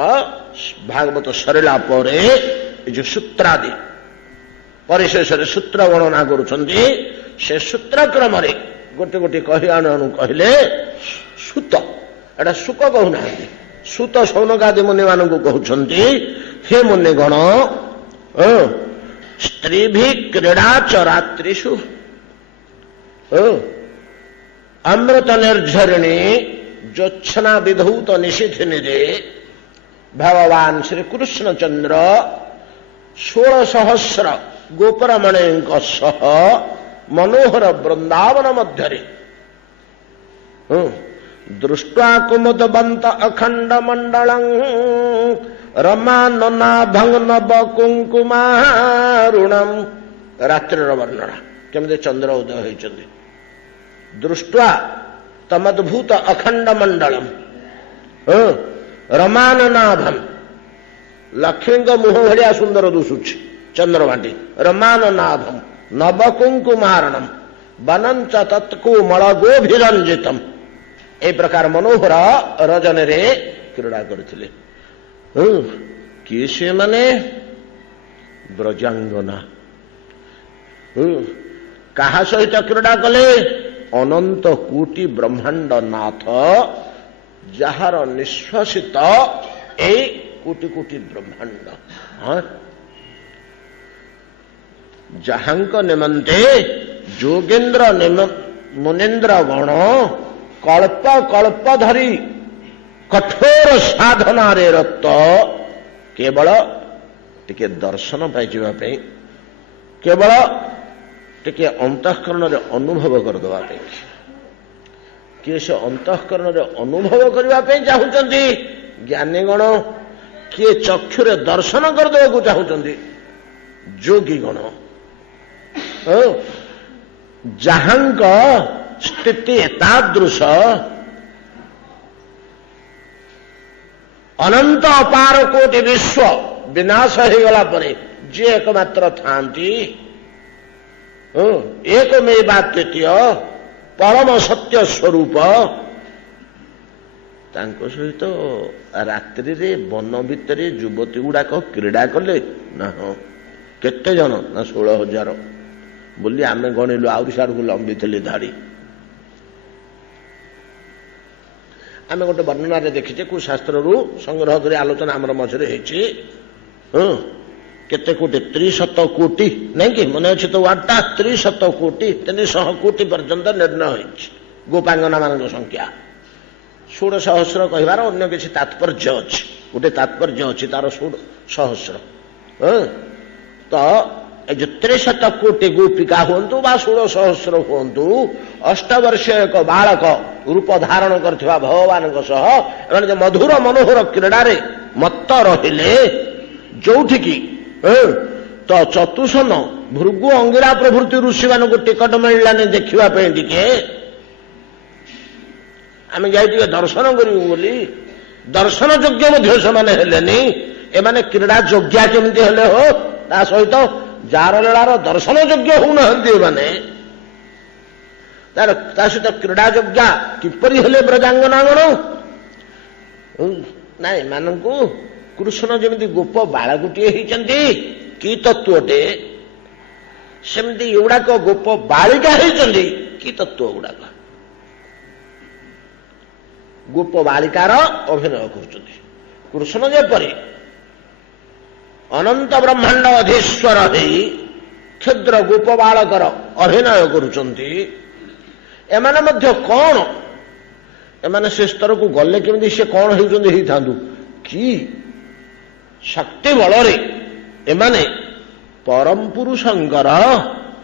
ଭାଗବତ ସରିଲା ପରେ ଏ ଯୋଉ ସୂତ୍ରାଦି ପରିଶେଷରେ ସୂତ୍ର ଗଣନା କରୁଛନ୍ତି, ସେ ସୂତ୍ର କ୍ରମରେ ଗୋଟେ ଗୋଟେ କହି ଆଣୁ ଆଣୁ କହିଲେ ସୁତ, ଏଟା ଶୁକ କହୁନାହାନ୍ତି, ସୁତ ସୌନକାଦି ମୁନି ମାନଙ୍କୁ କହୁଛନ୍ତି ହେ ମୁନିଗଣ, ସ୍ତ୍ରୀଭି କ୍ରୀଡ଼ା ଚ ରାତ୍ରିଷୁ ଅମୃତ ନିର୍ଝରିଣୀ ଜ୍ୟୋତ୍ସ୍ନା ବିଧୌତ ନିଶିଥିନିରେ ଭଗବାନ ଶ୍ରୀକୃଷ୍ଣଚନ୍ଦ୍ର 16,000 ଗୋପରମଣୀଙ୍କ ସହ ମନୋହର ବୃନ୍ଦାବନ ମଧ୍ୟରେ ଦୃଷ୍ଟ୍ୱା କୁମୁଦବନ୍ତ ଅଖଣ୍ଡ ମଣ୍ଡଳଂ ରମାନନାଭଂ ନବ କୁଙ୍କୁମାରୁଣମ୍। ରାତ୍ରିର ବର୍ଣ୍ଣନା କେମିତି ଚନ୍ଦ୍ର ଉଦୟ ହୋଇଛନ୍ତି। ଦୃଷ୍ଟ୍ୱା ତମଦ୍ଭୂତ ଅଖଣ୍ଡ ମଣ୍ଡଳମ୍ ରମାନନାଭಂ, ଲକ୍ଷ୍ମୀଙ୍କ ମୁହଁ ଭଳିଆ ସୁନ୍ଦର ଦିଶୁଛି ଚନ୍ଦ୍ରମାଟି। ରମାନନାଭಂ ନବକୁଙ୍କୁମାରଣମ୍ ବନଞ୍ଚ ତତ୍କୁମଳଗୋଭିରଞ୍ଜିତମ୍। এই ପ୍ରକାର ମନୋହର ରଜନରେ କ୍ରୀଡ଼ା କରିଥିଲେ। କିଏ ସେମାନେ? ବ୍ରଜାଙ୍ଗନା। କାହା ସହିତ କ୍ରୀଡ଼ା କଲେ? ଅନନ୍ତ କୋଟି ବ୍ରହ୍ମାଣ୍ଡ ନାଥ, ଯାହାର ନିଶ୍ୱାସିତ ଏଇ କୋଟି କୋଟି ବ୍ରହ୍ମାଣ୍ଡ, ଯାହାଙ୍କ ନିମନ୍ତେ ଯୋଗେନ୍ଦ୍ର ମୁନେନ୍ଦ୍ର ଗଣ କଳ୍ପ କଳ୍ପ ଧରି କଠୋର ସାଧନାରେ ରତ, କେବଳ ଟିକେ ଦର୍ଶନ ପାଇଯିବା ପାଇଁ, କେବଳ ଟିକେ ଅନ୍ତଃକରଣରେ ଅନୁଭବ କରିଦେବା ପାଇଁ। କିଏ ସେ ଅନ୍ତଃକରଣରେ ଅନୁଭବ କରିବା ପାଇଁ ଚାହୁଁଛନ୍ତି ଜ୍ଞାନୀଗଣ, କିଏ ଚକ୍ଷୁରେ ଦର୍ଶନ କରିଦେବାକୁ ଚାହୁଁଛନ୍ତି ଯୋଗୀଗଣ। ଯାହାଙ୍କ ସ୍ଥିତି ଏତାଦୃଶ, ଅନନ୍ତ ଅପାର କୋଟି ବିଶ୍ୱ ବିନାଶ ହେଇଗଲା ପରେ ଯିଏ ଏକମାତ୍ର ଥାନ୍ତି, ଏକମେବା ତୃତୀୟ ପରମ ସତ୍ୟ ସ୍ୱରୂପ, ତାଙ୍କ ସହିତ ରାତ୍ରିରେ ବନ ଭିତରେ ଯୁବତୀ ଗୁଡାକ କ୍ରୀଡ଼ା କଲେ ନା? ହଁ। କେତେ ଜଣ? ନା 16,000 ବୋଲି ଆମେ ଗଣିଲୁ, ଆହୁରି ସାରକୁ ଲମ୍ବିଥିଲେ ଧାଡି। ଆମେ ଗୋଟେ ବର୍ଣ୍ଣନାରେ ଦେଖିଛେ, କୋଉ ଶାସ୍ତ୍ରରୁ ସଂଗ୍ରହ କରି ଆଲୋଚନା ଆମର ମଝିରେ ହେଇଛି। କେତେ କୋଟି? 300 କୋଟି, ନାଇଁ କି? ମନେ ଅଛି ତ ୱାର୍ଡଟା? 300 କୋଟି, 300 କୋଟି ପର୍ଯ୍ୟନ୍ତ ନିର୍ଣ୍ଣୟ ହେଇଛି ଗୋପାଙ୍ଗନା ମାନଙ୍କ ସଂଖ୍ୟା। 16,000 କହିବାର ଅନ୍ୟ କିଛି ତାତ୍ପର୍ଯ୍ୟ ଅଛି, ଗୋଟେ ତାତ୍ପର୍ଯ୍ୟ ଅଛି ତାର 16,000। ତ ଏ ଯୋଉ 300 କୋଟି ଗୋପିକା ହୁଅନ୍ତୁ ବା 16,000 ହୁଅନ୍ତୁ, 8 ବର୍ଷୀୟ ଏକ ବାଳକ ରୂପ ଧାରଣ କରିଥିବା ଭଗବାନଙ୍କ ସହ ଏମାନେ ଯେ ମଧୁର ମନୋହର କ୍ରୀଡ଼ାରେ ମତ୍ତ ରହିଲେ, ଯୋଉଠିକି ତ ଚତୁସନ ଭୃଗୁ ଅଙ୍ଗିରା ପ୍ରଭୃତି ଋଷିମାନଙ୍କୁ ଟିକଟ ମିଳିଲାନି ଦେଖିବା ପାଇଁ। ଟିକେ ଆମେ ଯାଇ ଟିକେ ଦର୍ଶନ କରିବୁ ବୋଲି, ଦର୍ଶନ ଯୋଗ୍ୟ ମଧ୍ୟ ସେମାନେ ହେଲେନି। ଏମାନେ କ୍ରୀଡ଼ା ଯୋଗ୍ୟା କେମିତି ହେଲେ ହୋ? ତା ସହିତ ଯାର ଲୀଳାର ଦର୍ଶନ ଯୋଗ୍ୟ ହଉନାହାନ୍ତି ଏମାନେ, ତା ସହିତ କ୍ରୀଡ଼ା ଯୋଗ୍ୟା କିପରି ହେଲେ ବ୍ରଜାଙ୍ଗନାଗଣ? ନା ଏମାନଙ୍କୁ କୃଷ୍ଣ ଯେମିତି ଗୋପ ବାଳକଟିଏ ହେଇଛନ୍ତି, କି ତତ୍ତ୍ୱଟେ, ସେମିତି ଏଗୁଡାକ ଗୋପ ବାଳିକା ହେଇଛନ୍ତି, କି ତତ୍ତ୍ୱ ଗୁଡାକ? ଗୋପ ବାଳିକାର ଅଭିନୟ କରୁଛନ୍ତି। କୃଷ୍ଣ ଯେପରି ଅନନ୍ତ ବ୍ରହ୍ମାଣ୍ଡ ଅଧୀଶ୍ୱର ହେଇ କ୍ଷୁଦ୍ର ଗୋପ ବାଳକର ଅଭିନୟ କରୁଛନ୍ତି, ଏମାନେ ମଧ୍ୟ କଣ? ଏମାନେ ସେ ସ୍ତରକୁ ଗଲେ କେମିତି ସେ କଣ ହେଉଛନ୍ତି ହେଇଥାନ୍ତୁ, କି ଶକ୍ତି ବଳରେ ଏମାନେ ପରମ ପୁରୁଷଙ୍କର,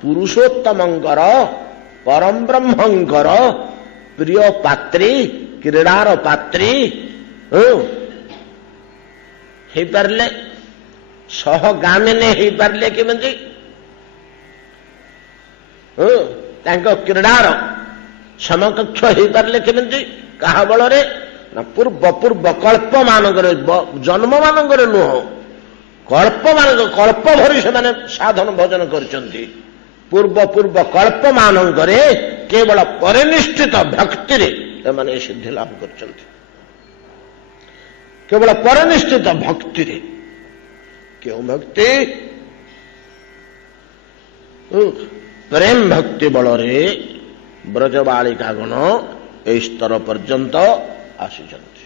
ପୁରୁଷୋତ୍ତମଙ୍କର परम ब्रह्मंकर प्रिय पात्री क्रीडार पात्री हो पारे सहगामिनी हो पारे केमती क्रीडार समकक्ष हो पारे केमती क्या बल पूर्व पूर्व कल्प मानक जन्म मानक नुह कल्प मान कल्प भरी से साधन भजन करछन्ति पूर्व पूर्व कल्प मानक केवल परिनिष्ठित भक्ति रे सिद्धि लाभ करछन्ति केवल परिनिष्ठित भक्ति रे क्यों भक्ति प्रेम भक्ति बल रे ब्रजबालिका गण ए स्तर पर्यंत आसीचन्ति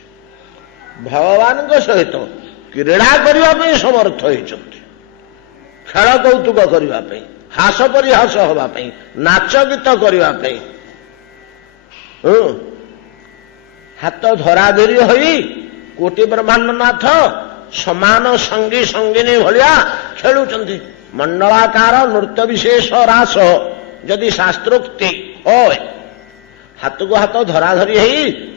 भगवान सहित क्रीड़ा करने समर्थ होती खेल कौतुक करने हास परिहास होगापी नाच गीत करने हाथ धराधरी हो कोटि ब्रह्मांडनाथ समान संगी संगिनी भाया खेलुंट मंडलाकार नृत्य विशेष रास जदि शास्त्रोक्ति हो हाथ को हाथ धराधरी हो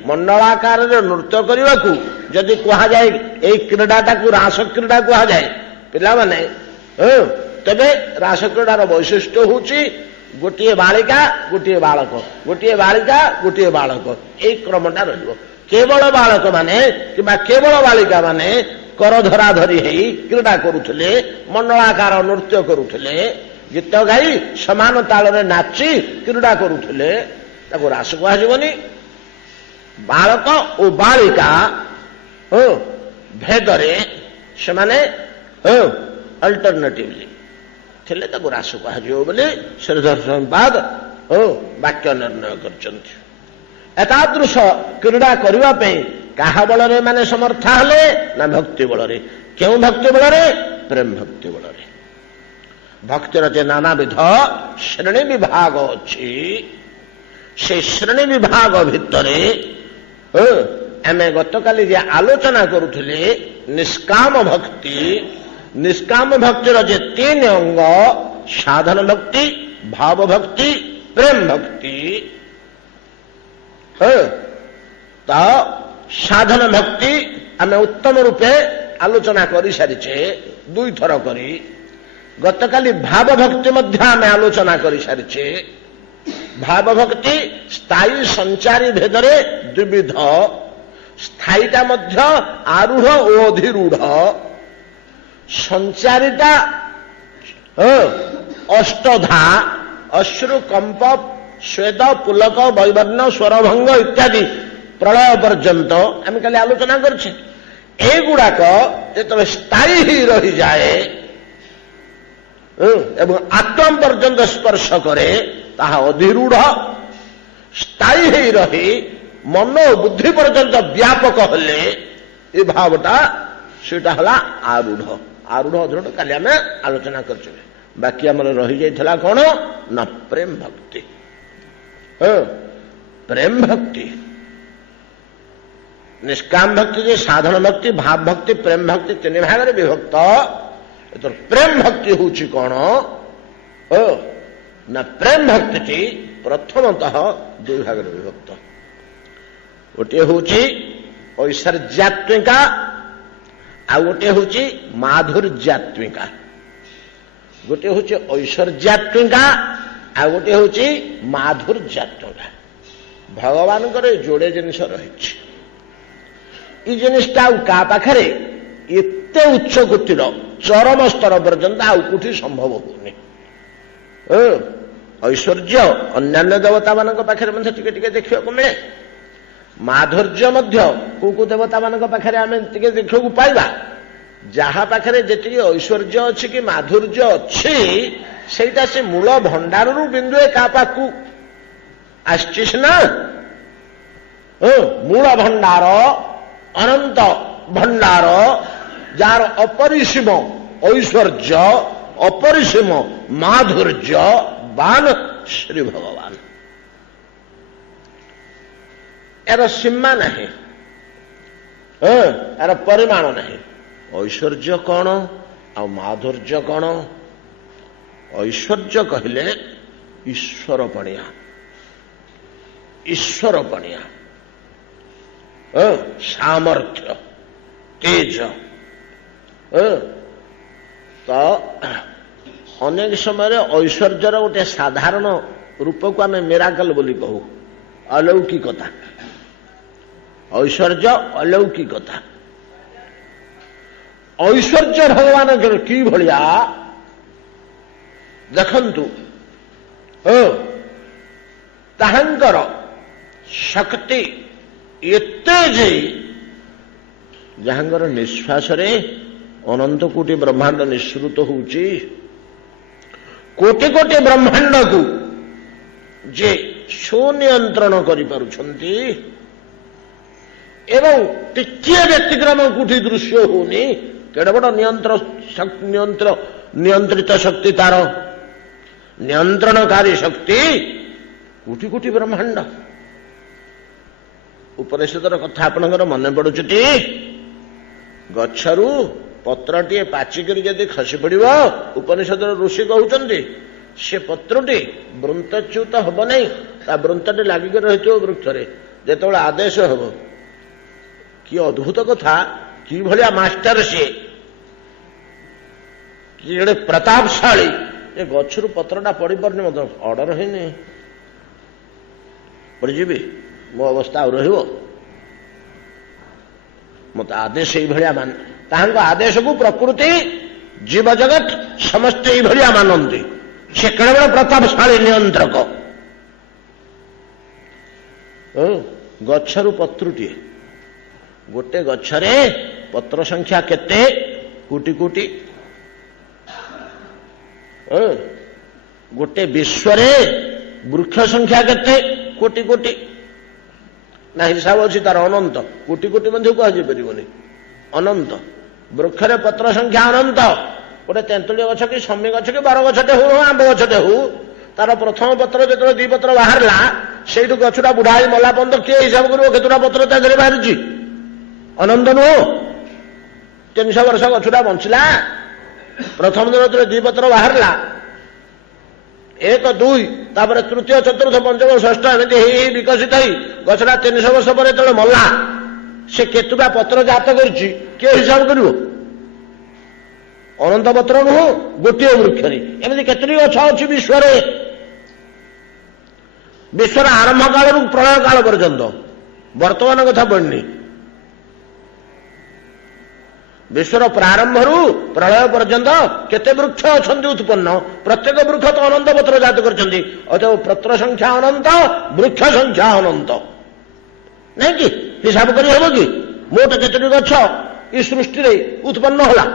मंडलाकार नृत्य करने को जदि कह जाए यही क्रीडाटा को रास क्रीड़ा कह जाए पिला माने तेबे रास क्रीडार वैशिष्ट्य होची गोटे बालिका गोटे बालक गोटे बालिका गोटे बालक यही क्रमटा रहिबो केवल बालक माने किबा केवल बालिका माने कर धराधरी हो क्रीड़ा करुथिले मंडलाकार नृत्य करुथिले गीत गाई समान ताल रे नाची क्रीड़ा करुथिले ताको रास कहजिबनी बालक और बालिका भेदरे से माने अल्टरनेटिवली थिले ताको रास कहजिबो बोली श्रीधर स्वामीपाद वाक्य निर्णय करछन्ति एतादृश क्रीड़ा करबा पे काहा बल रे माने समर्थ हले ना भक्ति बल रे क्यों भक्ति बल रे प्रेम भक्ति बल रे भक्तिर जे नानाविध श्रेणी विभाग अछि से श्रेणी विभाग भितरे आम गतकाली जे आलोचना करुले निष्काम भक्तिर जे 3 अंग साधन भक्ति भाव भक्ति प्रेम भक्ति तो साधन भक्ति आम उत्तम रूपे आलोचना कर सारीचे 2 थर करी गतकाली भाव भक्ति मध्य आम आलोचना कर सारीचे भाव भक्ति स्थायी संचारी भेदरे द्विविध स्थायीटा मध्य आरूढ़ और अधिरूढ़ संचारीटा अष्टधा अश्रु कंप स्वेद पुलक वैवर्ण स्वरभंग इत्यादि प्रलय पर्यंत आम कल आलोचना करुड़ाक जो स्थायी ही रही जाए एवं आत्म पर्यंत स्पर्श करे ताहा अधिरूढ़ स्थायी ही रही मनो बुद्धि पर्यंत व्यापक हेले ये भावटा सेटा हला आरूढ़ आरूढ़ अधरूढ़ काली आम आलोचना कर बाकी आम रही जाइथिला कौन ना प्रेम भक्ति प्रेम भक्ति निष्काम भक्ति जे साधन भक्ति भाव भक्ति प्रेम भक्ति 3 भाग रे विभक्त तो प्रेम भक्ति होची कौन ना प्रेम भक्ति प्रथमतः 2 भाग रे विभक्त गोटे होची ऐश्वर्यात्मिका आ गोटे होची माधुर्यात्मिका गोटे होची ऐश्वर्यात्मिका आ गोटे होची माधुर्यात्मिका भगवान जोड़े जिनिस रही जिनिसटा का पाखरे एते उच्च कोटिर चरम स्तर पर्यंत आउ कोठी संभव होनी ऐश्वर्य अन्य देवता मान पाखे टिके टिके देखा मिले माधुर्य मध्य को देवता मान पाखे आम टे देखा पाइबा जहा पाखे जी ऐश्वर्य अच्छी कि माधुर्य अच्छी सेटा से मूल भंडार बिंदुए का पाखु आसना मूल भंडार अनंत भंडार जार अपरिसीम ऐश्वर्य अपरिसीम माधुर्य बान श्री भगवान यार सीमा नहीं यार परिमाण नहीं ऐश्वर्य कौन आ माधुर्य कौन ऐश्वर्य कहले ईश्वर पणिया ईश्वर पणिया सामर्थ्य तेज तो अनेक समय ऐश्वर्यर गोटे साधारण रूप को आम मिराकल बोली कहू अलौकिकता ऐश्वर्य अलौकिकता ऐश्वर्य भगवान कि भलिया देखंतु ताहांकर शक्ति एते जे जहांगर निश्वास रे अनंत कोटि ब्रह्मांड निःसृत होउची कोटि कोटि ब्रह्मांड को जे सुनियंत्रण करि पारुछंती एवं टिकिए व्यतिक्रम कोटि दृश्य होनी केडे बड़ नियंत्रित शक्ति तार नियंत्रणकारी शक्ति कोटि कोटि ब्रह्मांड उपनिषदर कथा आपणकर मन पड़ुछटी गच्छरु पत्रटीए पाचिकरी जदि खसी पड़िब उपनिषदर ऋषि कहउछन्ति से पत्रटी वृंतच्युत हब नहीं ता वृंतटी लागिक रहिथो वृक्षरे जेतबेले आदेश हब कि अद्भुत कथा कि भलिया मास्टर से कि जड़े प्रतापशाली ये गच्छरु पत्रटा पड़ी पारनी मत ऑर्डर है पड़ीजी मो अवस्था रहिबो मत आदेश ये मान तांको आदेश को प्रकृति जीव जगत समस्त ये मानती से केवल प्रतापशाली नियंत्रक गच्छरु पत्रुटीए गोटे गच्छरे पत्र संख्या केते कोटि कोटि गोटे विश्वरे वृक्ष संख्या केते कोटि कोटि ना हिसाब अच्छी तार अनंत कोटि कोटि मध्य कहुनी अनंत वृक्षरे पत्र संख्या अनंत गोटे तेंतुली गछ कि शमी गछ कि बार गछटे हो आंब गछटे हो तार प्रथम पत्र जो दी पत्र बाहर से गछटा बुढ़ा मला पर्यंत किए हिसाब कर केतुटा पत्र तादेह बाहरी अनंत नुह 300 वर्ष गछटा बंचला प्रथम दिन दी पत्र बाहर 1 2 तापर तृतीय चतुर्थ पंचम षष्ठ एमती विकसित हो गछटा 300 वर्ष पर जो मला से केतुटा पत्र जात कर हिसाब कर अनंत पत्र नुह गोटे वृक्ष एमती केतोटी गछ अच्छी विश्वर आरंभ काल प्रलय काल पर्यंत वर्तमान कथा पड़नी विश्वर प्रारंभ प्रलय पर्यंत केते वृक्ष अच्छा उत्पन्न प्रत्येक वृक्ष तो अनंत पत्र जात कर पत्र संख्या अनंत वृक्ष संख्या अनंत नहीं कि हिसाब कर हम कि मोट केतोटी गछ ई सृष्टि उत्पन्न होला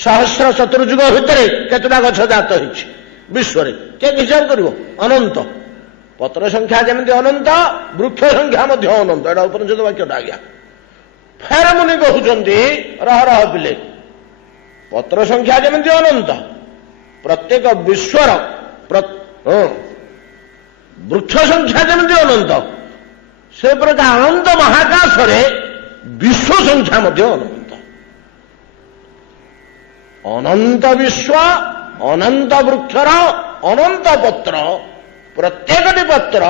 सहस्र चतुर्युग भितर केतोटा गछ जात होइछि विश्व के हिसाब कर अनंत पत्र संख्या जमी अनंत वृक्ष संख्या अनंत एटा उपनिषद वाक्यटा आज्ञा फेर मुनि कहते रह रह पिले पत्र संख्या जमी अनंत प्रत्येक विश्वर वृक्ष संख्या जमी अनंत से प्रकार अनंत महाकाश विश्व संख्या अनंत अनंत विश्व अनंत वृक्षर अनंत पत्र प्रत्येक पत्र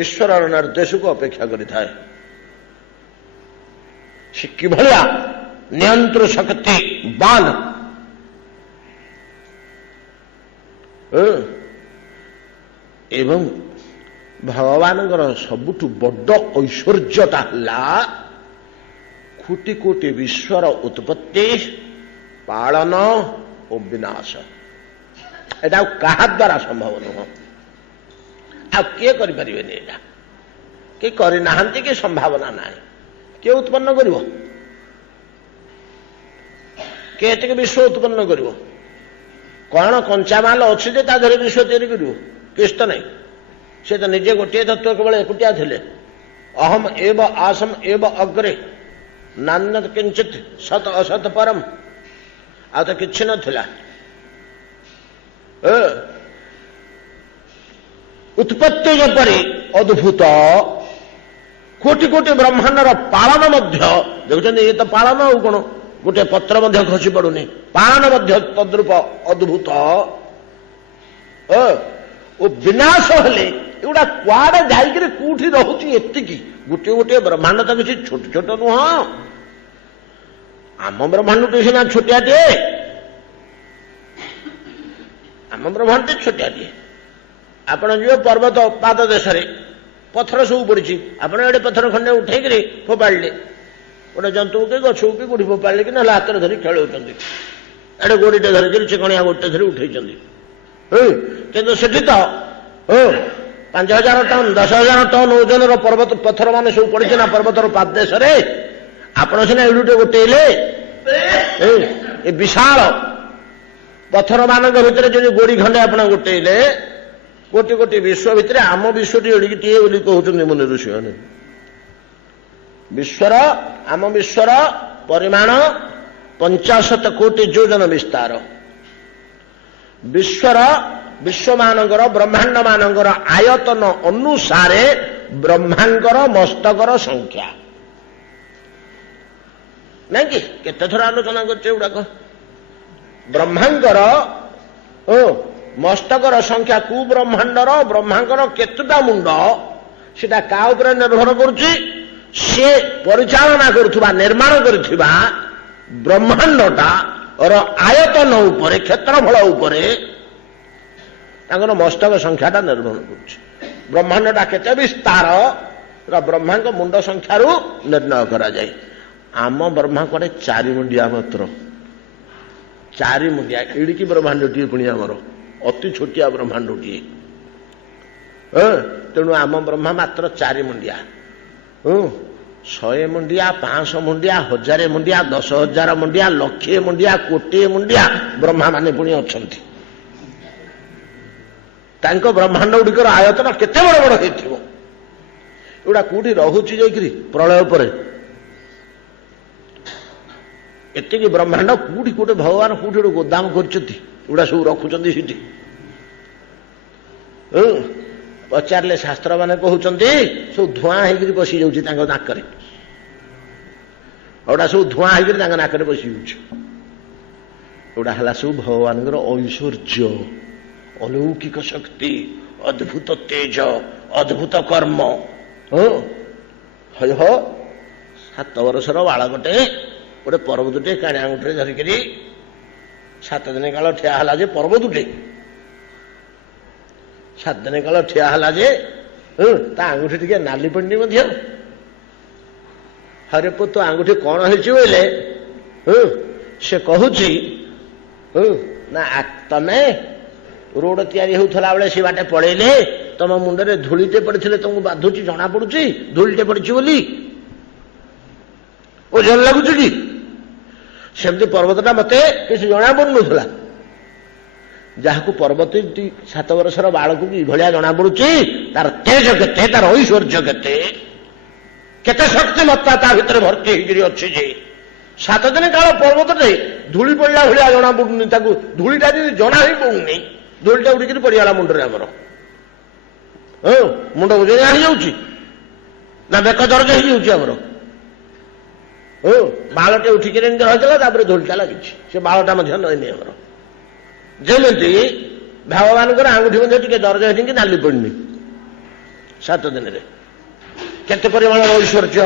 ईश्वर निर्देश को अपेक्षा करें से किभलिया नियंत्र शक्ति बान एवं भगवान सबुठु बड़ ऐश्वर्यता कोटि कोटि विश्वर उत्पत्ति पालन और विनाश एटा क्या द्वारा संभव नुह किए करें कि करना कि संभावना ना किए उत्पन्न कर विश्व उत्पन्न कर कौन कंचामाल अच्छी देहरे विश्व तैयारी कर किस तो नहीं से तो निजे गोटे तत्व केवल एकुटिया थे अहम एव आसम एव अग्रे नान्य किंचित सत असत परम आ तो किसी नाला उत्पत्ति जपरी अद्भुत कोटि कोटि ब्रह्मांडर पालन देखते ये तो पालन आ कौन गोटे पत्र खसी पड़ुनी पालन तद्रूप अद्भुत ଓ ବିନାଶ ହେଲେ ଏଗୁଡା କୁଆଡେ ଯାଇକିରି କୋଉଠି ରହୁଛି ଏତିକି। ଗୋଟିଏ ଗୋଟିଏ ବ୍ରହ୍ମାଣ୍ଡ ତ କିଛି ଛୋଟ ଛୋଟ ନୁହଁ। ଆମ ବ୍ରହ୍ମାଣ୍ଡଟି ସିନା ଛୋଟିଆଟିଏ, ଆମ ବ୍ରହ୍ମାଣ୍ଡଟି ଛୋଟିଆଟିଏ। ଆପଣ ଯିବେ ପର୍ବତ ପାଦ ଦେଶରେ ପଥର ସବୁ ପଡିଛି, ଆପଣ ଏଡେ ପଥର ଖଣ୍ଡେ ଉଠେଇକିରି ଫୋପାଡ଼ିଲେ, ଗୋଟେ ଜନ୍ତୁକୁ କି ଗଛକୁ କି କୋଉଠି ଫୋପାଡ଼ିଲେ କି ନହେଲେ ହାତରେ ଧରି ଖେଳଉଛନ୍ତି, ଏଡେ ଗୋଡିଟେ ଧରିକିରି ଚିକଣିଆ ଗୋଡିଟେ ଧରି ଉଠେଇଛନ୍ତି। କିନ୍ତୁ ସେଠି ତ 5,000 ଟନ୍ 10,000 ଟନ୍ ଓଜନର ପର୍ବତ ପଥର ମାନେ ସବୁ ପଡିଛି ନା ପର୍ବତର ପାଦ ଦେଶରେ। ଆପଣ ସିନା ଏଡୁଟେ ଗୋଟେଇଲେ, ଏ ବିଶାଳ ପଥର ମାନଙ୍କ ଭିତରେ ଯଦି ଗୋଡି ଖଣ୍ଡେ ଆପଣ ଗୋଟେଇଲେ, କୋଟି କୋଟି ବିଶ୍ୱ ଭିତରେ ଆମ ବିଶ୍ୱଟି ଏଡ଼ିକିଟିଏ ବୋଲି କହୁଛନ୍ତି ମୁନି ଋଷିମାନେ। ଆମ ବିଶ୍ୱର ପରିମାଣ 50 କୋଟି ଯୋଜନ ବିସ୍ତାର। ବିଶ୍ୱମାନଙ୍କର ବ୍ରହ୍ମାଣ୍ଡ ମାନଙ୍କର ଆୟତନ ଅନୁସାରେ ବ୍ରହ୍ମାଙ୍କର ମସ୍ତକର ସଂଖ୍ୟା। ନାଇଁ କି କେତେ ଥର ଆଲୋଚନା କରୁଛେ ଏଗୁଡାକ। ବ୍ରହ୍ମାଙ୍କର ମସ୍ତକର ସଂଖ୍ୟା, କୁ ବ୍ରହ୍ମାଙ୍କର କେତେଟା ମୁଣ୍ଡ, ସେଟା କାହା ଉପରେ ନିର୍ଭର କରୁଛି? ସେ ପରିଚାଳନା କରୁଥିବା, ନିର୍ମାଣ କରିଥିବା ବ୍ରହ୍ମାଣ୍ଡଟାର ଆୟତନ ଉପରେ, କ୍ଷେତ୍ରଫଳ ଉପରେ ତାଙ୍କର ମସ୍ତକ ସଂଖ୍ୟାଟା ନିର୍ଭର କରୁଛି। ବ୍ରହ୍ମାଣ୍ଡଟା କେତେ ବିସ୍ତାର ବ୍ରହ୍ମାଙ୍କ ମୁଣ୍ଡ ସଂଖ୍ୟାରୁ ନିର୍ଣ୍ଣୟ କରାଯାଏ। ଆମ ବ୍ରହ୍ମା କୁଆଡେ 4 ମୁଣ୍ଡିଆ ମାତ୍ର, 4 ମୁଣ୍ଡିଆ। ଏଡ଼ିକି ବ୍ରହ୍ମାଣ୍ଡଟିଏ ପୁଣି ଆମର, ଅତି ଛୋଟିଆ ବ୍ରହ୍ମାଣ୍ଡଟିଏ। ତେଣୁ ଆମ ବ୍ରହ୍ମା ମାତ୍ର 4 ମୁଣ୍ଡିଆ। 100 ମୁଣ୍ଡିଆ, 500 ମୁଣ୍ଡିଆ, 1000 ମୁଣ୍ଡିଆ, 10,000 ମୁଣ୍ଡିଆ, ଲକ୍ଷେ ମୁଣ୍ଡିଆ, କୋଟିଏ ମୁଣ୍ଡିଆ ବ୍ରହ୍ମା ମାନେ ପୁଣି ଅଛନ୍ତି। ତାଙ୍କ ବ୍ରହ୍ମାଣ୍ଡ ଗୁଡ଼ିକର ଆୟତନ କେତେ ବଡ ବଡ ହେଇଥିବ। ଏଗୁଡା କୋଉଠି ରହୁଛି ଯାଇକିରି ପ୍ରଳୟ ପରେ? ଏତିକି ବ୍ରହ୍ମାଣ୍ଡ କୋଉଠି କୋଉଠି ଭଗବାନ କୋଉଠି ଗୋଟେ ଗୋଦାମ କରିଛନ୍ତି, ଏଗୁଡା ସବୁ ରଖୁଛନ୍ତି ସେଠି। ପଚାରିଲେ ଶାସ୍ତ୍ର ମାନେ କହୁଛନ୍ତି ସବୁ ଧୂଆଁ ହେଇକିରି ବସି ଯାଉଛି ତାଙ୍କ ନାକରେ। ଏଗୁଡା ସବୁ ଧୂଆଁ ହେଇକିରି ତାଙ୍କ ନାକରେ ବସି ଯାଉଛି। ଏଗୁଡା ହେଲା ସବୁ ଭଗବାନଙ୍କର ଐଶ୍ୱର୍ଯ୍ୟ, ଅଲୌକିକ ଶକ୍ତି, ଅଦ୍ଭୁତ ତେଜ, ଅଦ୍ଭୁତ କର୍ମ। 7 ବର୍ଷର ବାଳକଟେ ଗୋଟେ ପର୍ବତଟେ କାଣି ଆଙ୍ଗୁଠିରେ ଧରିକିରି 7 ଦିନ କାଳ ଠିଆ ହେଲା ଯେ, ପର୍ବତଟେ 7 ଦିନ କାଳ ଠିଆ ହେଲା ଯେ ତା ଆଙ୍ଗୁଠି ଟିକେ ନାଲି ପଡିନି ମଧ୍ୟ। ହରେ ପୁଅ ତୋ ଆଙ୍ଗୁଠି କଣ ହେଇଛି ବୋଇଲେ ସେ କହୁଛି ନା ତମେ ରୋଡ ତିଆରି ହେଉଥିଲା ବେଳେ ସେ ବାଟେ ପଳେଇଲେ, ତମ ମୁଣ୍ଡରେ ଧୂଳିଟେ ପଡିଥିଲେ ତମକୁ ବାଧୁଛି, ଜଣା ପଡୁଛି ଧୂଳିଟେ ପଡିଛି ବୋଲି? ଓଜନ ଲାଗୁଛି କି? ସେମିତି ପର୍ବତଟା ମତେ କିଛି ଜଣା ପଡୁନଥିଲା। ଯାହାକୁ ପର୍ବତ 7 ବର୍ଷର ବାଳକୁ ଭଳିଆ ଜଣା ପଡୁଛି, ତାର ତେଜ କେତେ, ତାର ଐଶ୍ୱର୍ଯ୍ୟ କେତେ, କେତେ ଶକ୍ତିମତ୍ତା ତା ଭିତରେ ଭର୍ତ୍ତି ହେଇକିରି ଅଛି ଯେ 7 ଦିନ କାଳ ପର୍ବତଟେ ଧୂଳି ପଡିଲା ଭଳିଆ ଜଣା ପଡୁନି। ତାକୁ ଧୂଳିଟା ଯଦି ଜଣା ହିଁ ପଡୁନି, ଧୂଳିଟା ଉଡ଼ିକିରି ପଡିଗଲା ମୁଣ୍ଡରେ ଆମର। ମୁଣ୍ଡ ଓଜନ ହେଇଯାଉଛି ନା ବେକ ଦରଜ ହେଇଯାଉଛି ଆମର? ବାଳଟେ ଉଠିକିରି ଏମିତି ରହିଥିଲା, ତାପରେ ଧୂଳିଟା ଲାଗିଛି, ସେ ବାଳଟା ମଧ୍ୟ ନଇନି ଆମର। ଯେମିତି ଭଗବାନଙ୍କର ଆଙ୍ଗୁଠି ମଧ୍ୟ ଟିକେ ଦରଜ ହେଇନି କି ନାଲି ପଡିନି 7 ଦିନରେ। କେତେ ପରିମାଣର ଐଶ୍ୱର୍ଯ୍ୟ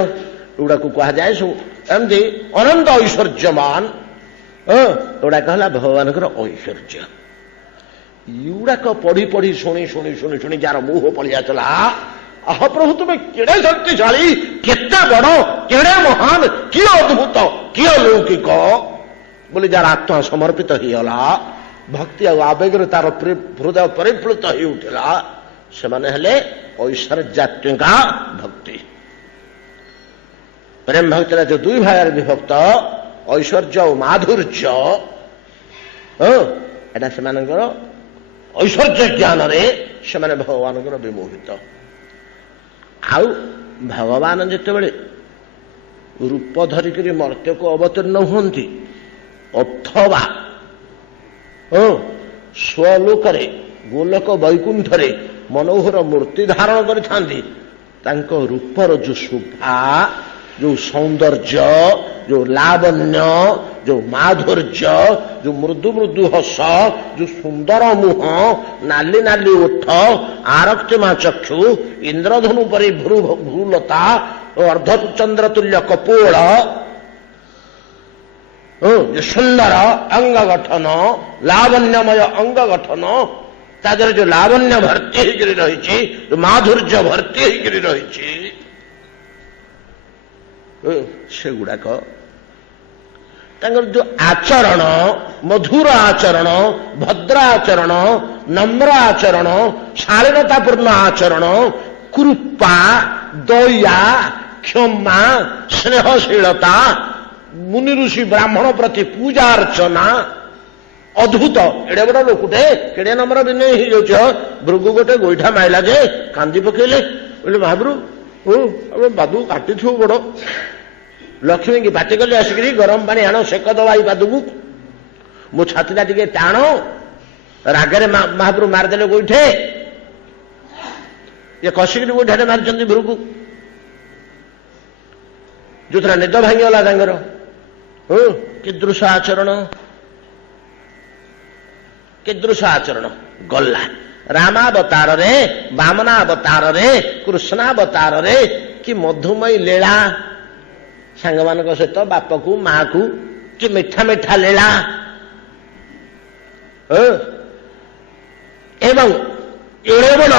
ଏଗୁଡାକୁ କୁହାଯାଏ। ସବୁ ଏମିତି ଅନନ୍ତ ଐଶ୍ୱର୍ଯ୍ୟମାନ, ଏଗୁଡାକ ହେଲା ଭଗବାନଙ୍କର ଐଶ୍ୱର୍ଯ୍ୟ। ଏଗୁଡାକ ପଢି ପଢି ଶୁଣି ଶୁଣି ଶୁଣି ଶୁଣି ଯାର ମୋହ ପଳିଆଥିଲା, ଆହ ପ୍ରଭୁ ତୁମେ କେଡ଼େ ଶକ୍ତିଶାଳୀ, କେତେ ବଡ, କେଡ଼େ ମହାନ, କି ଅଦ୍ଭୁତ, କି ଅଲୌକିକ ବୋଲି ଯାର ଆତ୍ମା ସମର୍ପିତ ହେଇଗଲା, ଭକ୍ତି ଆଉ ଆବେଗରେ ତାର ହୃଦୟ ପରିପ୍ଲୁତ ହେଇ ଉଠିଲା, ସେମାନେ ହେଲେ ଐଶ୍ୱର୍ଯ୍ୟାତ୍ମିକା ଭକ୍ତି। ପ୍ରେମ ଭକ୍ତିରେ ଯୋଉ 2 ଭାଗରେ ବିଭକ୍ତ, ଐଶ୍ୱର୍ଯ୍ୟ ଓ ମାଧୁର୍ଯ୍ୟ, ଏଟା ସେମାନଙ୍କର ଐଶ୍ୱର୍ଯ୍ୟ ଜ୍ଞାନରେ ସେମାନେ ଭଗବାନଙ୍କର ବିମୋହିତ। ଆଉ ଭଗବାନ ଯେତେବେଳେ ରୂପ ଧରିକରି ମର୍ତ୍ତ୍ୟକୁ ଅବତୀର୍ଣ୍ଣ ହୁଅନ୍ତି, ଅଥବା ସ୍ୱଲୋକରେ ଗୋଲୋକ ବୈକୁଣ୍ଠରେ ମନୋହର ମୂର୍ତ୍ତି ଧାରଣ କରିଥାନ୍ତି, ତାଙ୍କ ରୂପର ଯୋଉ ଶୋଭା जो सौंदर्य, जो लावण्य, जो माधुर्य, जो मृदु मृदु हस, जो सुंदर मुह, नाली नाली ओठ, आरक्तिमा चक्षु, इंद्रधनु परि भ्रूलता, अर्धचंद्र तुल्य कपोल, जो सुंदर अंग गठन, लावण्यमय अंग गठन, तादर जो लावण्य भर्ती होकर रही, जो माधुर्य भर्ती होकर रही, से गुड़ाक जो आचरण, मधुर आचरण, भद्र आचरण, नम्र आचरण, शालीनतापूर्ण आचरण, कृपा, दया, क्षमा, स्नेहशीलता, मुनि ऋषि ब्राह्मण प्रति पूजा अर्चना, अद्भुत एड़े बड़ लोकटे केड़े नम्र विनय हो जाऊ भृगु गोटे गोईठा माइला जे कांदी पकेले बोले महाप्रभु बादू काटी थू बड़ लक्ष्मी की पाटी कले आसिक गरम पानी आण सेक दबाई बादू मो छातीटा टिके टाण रागरे महाप्रभु मारिदेले गोईठे ये कषिक गोईठा मारी भृगु जो थोड़ा निद भांगीगला तांकर कीदृश आचरण कीदृश आचरण गला रामावतार रे वामनावतार रे कृष्णावतार रे कि मधुमयी लीला सांग मान सहित बाप को माँ को कि मिठा मिठा लीला एवं एड़े बड़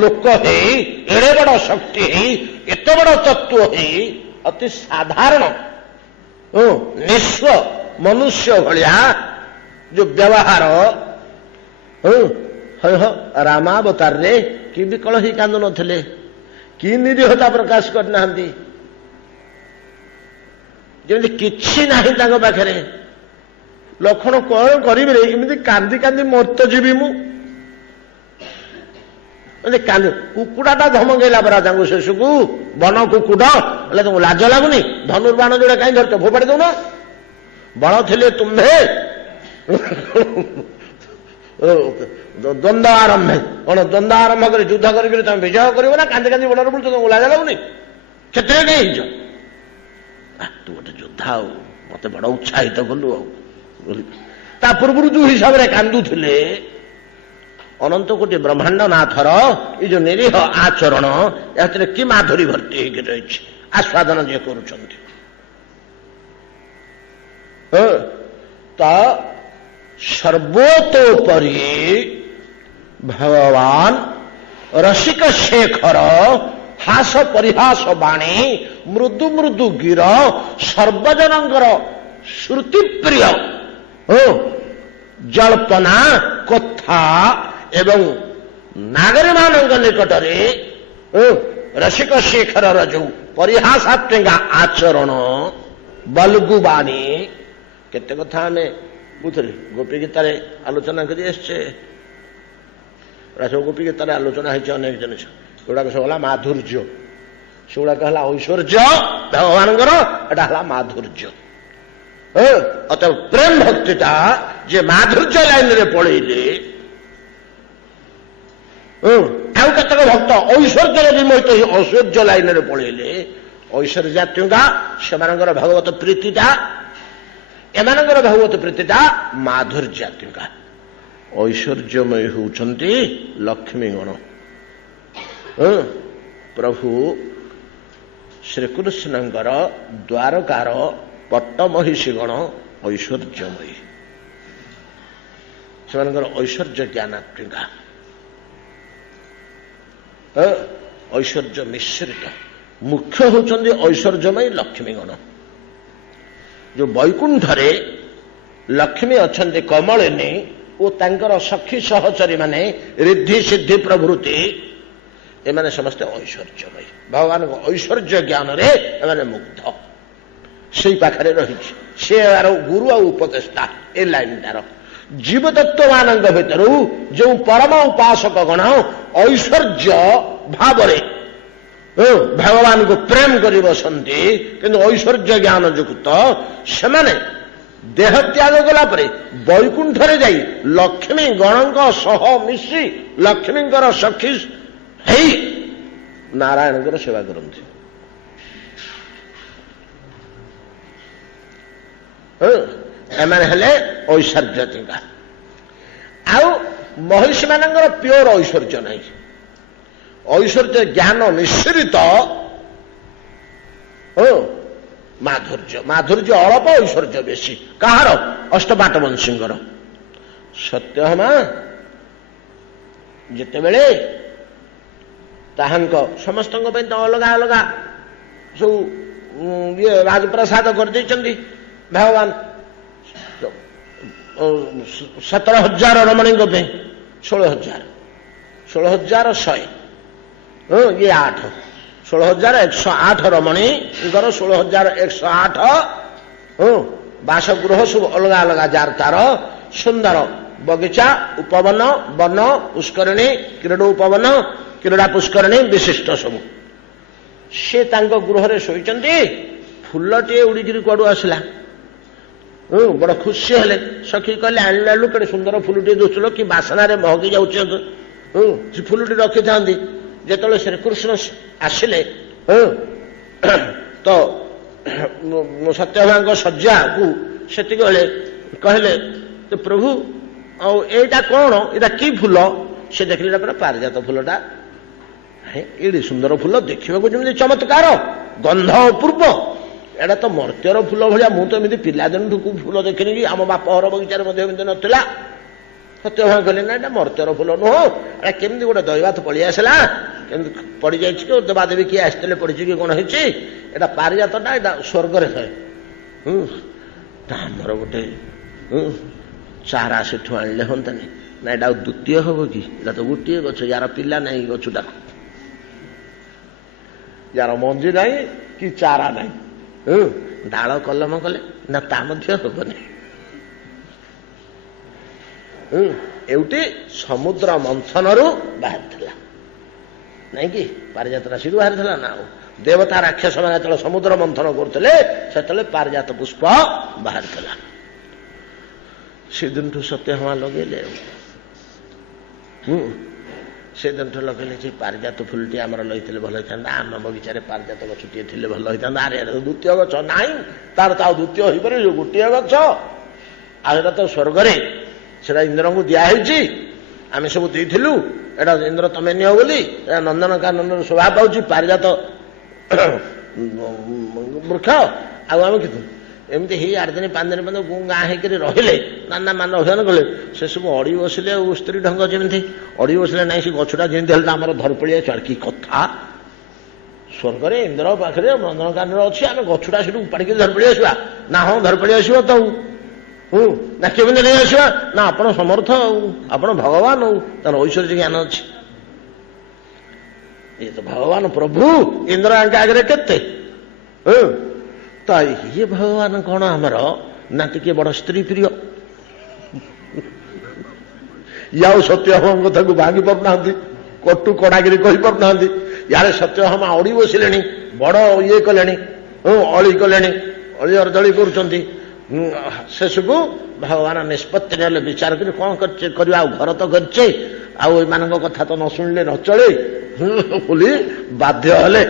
लोक है एड़े बड़ शक्ति है एत बड़ तत्व है अति साधारण निस्व मनुष्य भलिया जो व्यवहार रामावतार रे कि विकल ही कांदु नथिले कि निरीहता प्रकाश करना जमी किछि नाही तांको पाखरे लक्षण कौन करिबे एमिति कांदी कांदी मर्त जीवी मु कांद कुकुड़ाटा धमकेला परा तांको शेषकू बन कुकुड़ बोले तुमको लाज लगुनि धनुर्बाण जोड़े कहीं धरत फोपाड़ी दौन बण थिले तुम्हे द्वंद्व आरंभ कौन द्वंद्व आरंभ कर युद्ध करके तुम विजय कर ना कांदी कांदी बड़े बोलते तुमको लाज लगुनि क्षेत्र कहीं तू गोटे योद्धा मत बड़ उत्साहित कलु ता पूर्व जो हिसाब से कांदुले अनंत कोटि ब्रह्मांड नाथर ये जो निरीह आचरण या कि माधुरी भर्ती होकर रही आस्वादन जे कर सर्वतोपरि भगवान रसिक शेखर हास परिहास बाणी मृदु मृदु गिर सर्वजनकर श्रुति प्रिय जल्पना कथा एवं नागरी मान निकटरे रसिक शेखर जो परिहासात्मक आचरण बलगुबाणी केते कथा आम बुझे गोपी गीतार आलोचना कर सब गोपी गीतार आलोचना है अनेक जिन गुड़ाक सब है माधुर्य से गुड़ाक है ऐश्वर्य भगवान एटा माधुर्य अत प्रेम भक्तिटा जे माधुर्य लाइन रे पड़े आउ केतक भक्त ऐश्वर्य विमोहित ऐश्वर्य लाइन रे पड़े ऐश्वर्यात्मिका से भगवत प्रीतिटा एमानकर भगवत प्रीतिटा माधुर्यात्मिका ऐश्वर्यमय होउछंती लक्ष्मीगण प्रभु श्रीकृष्णंकर द्वारकार पट्टमहिषीगण ऐश्वर्यमयी से ऐश्वर्य ज्ञानात्मिका ऐश्वर्य मिश्रित मुख्य होउछंती ऐश्वर्यमयी लक्ष्मीगण जो वैकुंठ रे लक्ष्मी अच्छा कमलिनी और तांकर सखी सहचरी माने रिद्धि सिद्धि प्रभृति एमाने समस्ते ऐश्वर्यमयी भगवान को ऐश्वर्य ज्ञान रे एमाने मुग्ध से पाखरे रही से गुरु आ उपदेष्टा ए लाइन तार जीव तत्व मान भर जो परम उपासक गण ऐश्वर्य भाव भगवान को प्रेम कर बसंती किंतु ऐश्वर्य ज्ञान युक्त से देह त्याग कला वैकुंठ रे जाई लक्ष्मी गणक सह मिशी लक्ष्मी सखी है नारायण सेवा करती एमाने हेले ऐश्वर्यतिका आउ महिषी मानकर प्योर ऐश्वर्य नहीं ऐश्वर्य ज्ञान मिश्रित माधुर्य माधुर्य अल्प ऐश्वर्य बेसी कहार अष्टबाटवंशींगर सत्यभामा जितेबेले ताहांक समस्त तो अलग अलग सब ये राजप्रसाद कर भगवान 17,000 रमणी 16,100 ये 8 16,108 रमणी 16,108 बासगृह सब अलग अलग जार तार सुंदर बगीचा उपवन वन पुष्करिणी क्रीड़ा उपवन क्रीड़ा पुष्करिणी विशिष्ट सब से गृह शोचती फुलटे उड़िकी कड़ू आसला बड़ खुशी हेले सखी कहले आणलु केड़े सुंदर फुलटे दोचल कि बासना महकी जाऊे फुलटी रखी था जो श्रीकृष्ण आसिले तो सत्यभामा शज्या को सेति कहले तो प्रभु एटा कौन एटा की फूल से देखले पारिजात फूलटा ये सुंदर फूल देखा जमी चमत्कार गंध अपूर्व एटा तो मर्त्यर फूल भाया मुझे पिलादिन फूल देखनी कि आम बापर बगीचार नाला सत्यभामा कहले ना एटा मर्त्यर फूल नुह एटा केमती गोटे दैवात पलि आसला केमती पड़ जाए देवादेवी किए आसते पड़ी कि कौन होता पारिजातटा एटा स्वर्ग थे आमर गोटे चारा से आणले हंतानी ना एटा द्वितीय हम कि तो गोटे गछ यार पिला ना गछुटा यार मंजी ना कि चारा ना डाल कलम कले ना ता हेनी एवटी समुद्र मंथन बाहर नहीं कि पारिजात राशि बाहर ना देवता राक्षस मैंने जो समुद्र मंथन करते से पारिजात पुष्प बाहर से दिन ठू सत्यभामा लगेले से दिन ठू लगेले पारिजात फुलटी आमर लगे भल होता आम बगीचार पारिजात गछटे थे भल होता अरे द्वितीय गछ ना तार तो द्वितीय हो पारे गोटे गछ आटा तो स्वर्ग से इंद्र को दिखाई आम सब देलु एटा इंद्र तमें नियो बोली नंदन कानन शोभा पाऊँ पारिजात वृक्ष आम कि एमती ही 8 दिन 5 दिन गाँ होकर रहिले नाना मान अभियान कले से सब अड़ी बसिले स्त्री ढंग जमी अड़ी बसिले ना से गछटा जमी आम धरपड़ी कि कथा स्वर्ग इंद्र पाखे नंदन कानन अच्छी आम गछटा से उपाड़ी धरपड़ी आसवा ना हाँ धरपड़ी आसो तो ना केमी नहीं आसवा ना आप समर्थ आप भगवान तार ऐश्वर्य ज्ञान अच्छी ये तो भगवान प्रभु इंद्र आगे केते तो ये भगवान कौन आमर ना टे बड़ स्त्री प्रिय या सत्यभामा कथा को भांगी पारना कटु कड़ागिरी कही पारना यार सत्यभामा अड़ी बसिले बड़ ये कले अली कले अली अर्दली कर शेष को भगवान निष्पत्ति ने विचार कर कौन कर घर तो करे आम कथा तो न शुणिले न चले बोली बाध्य हेले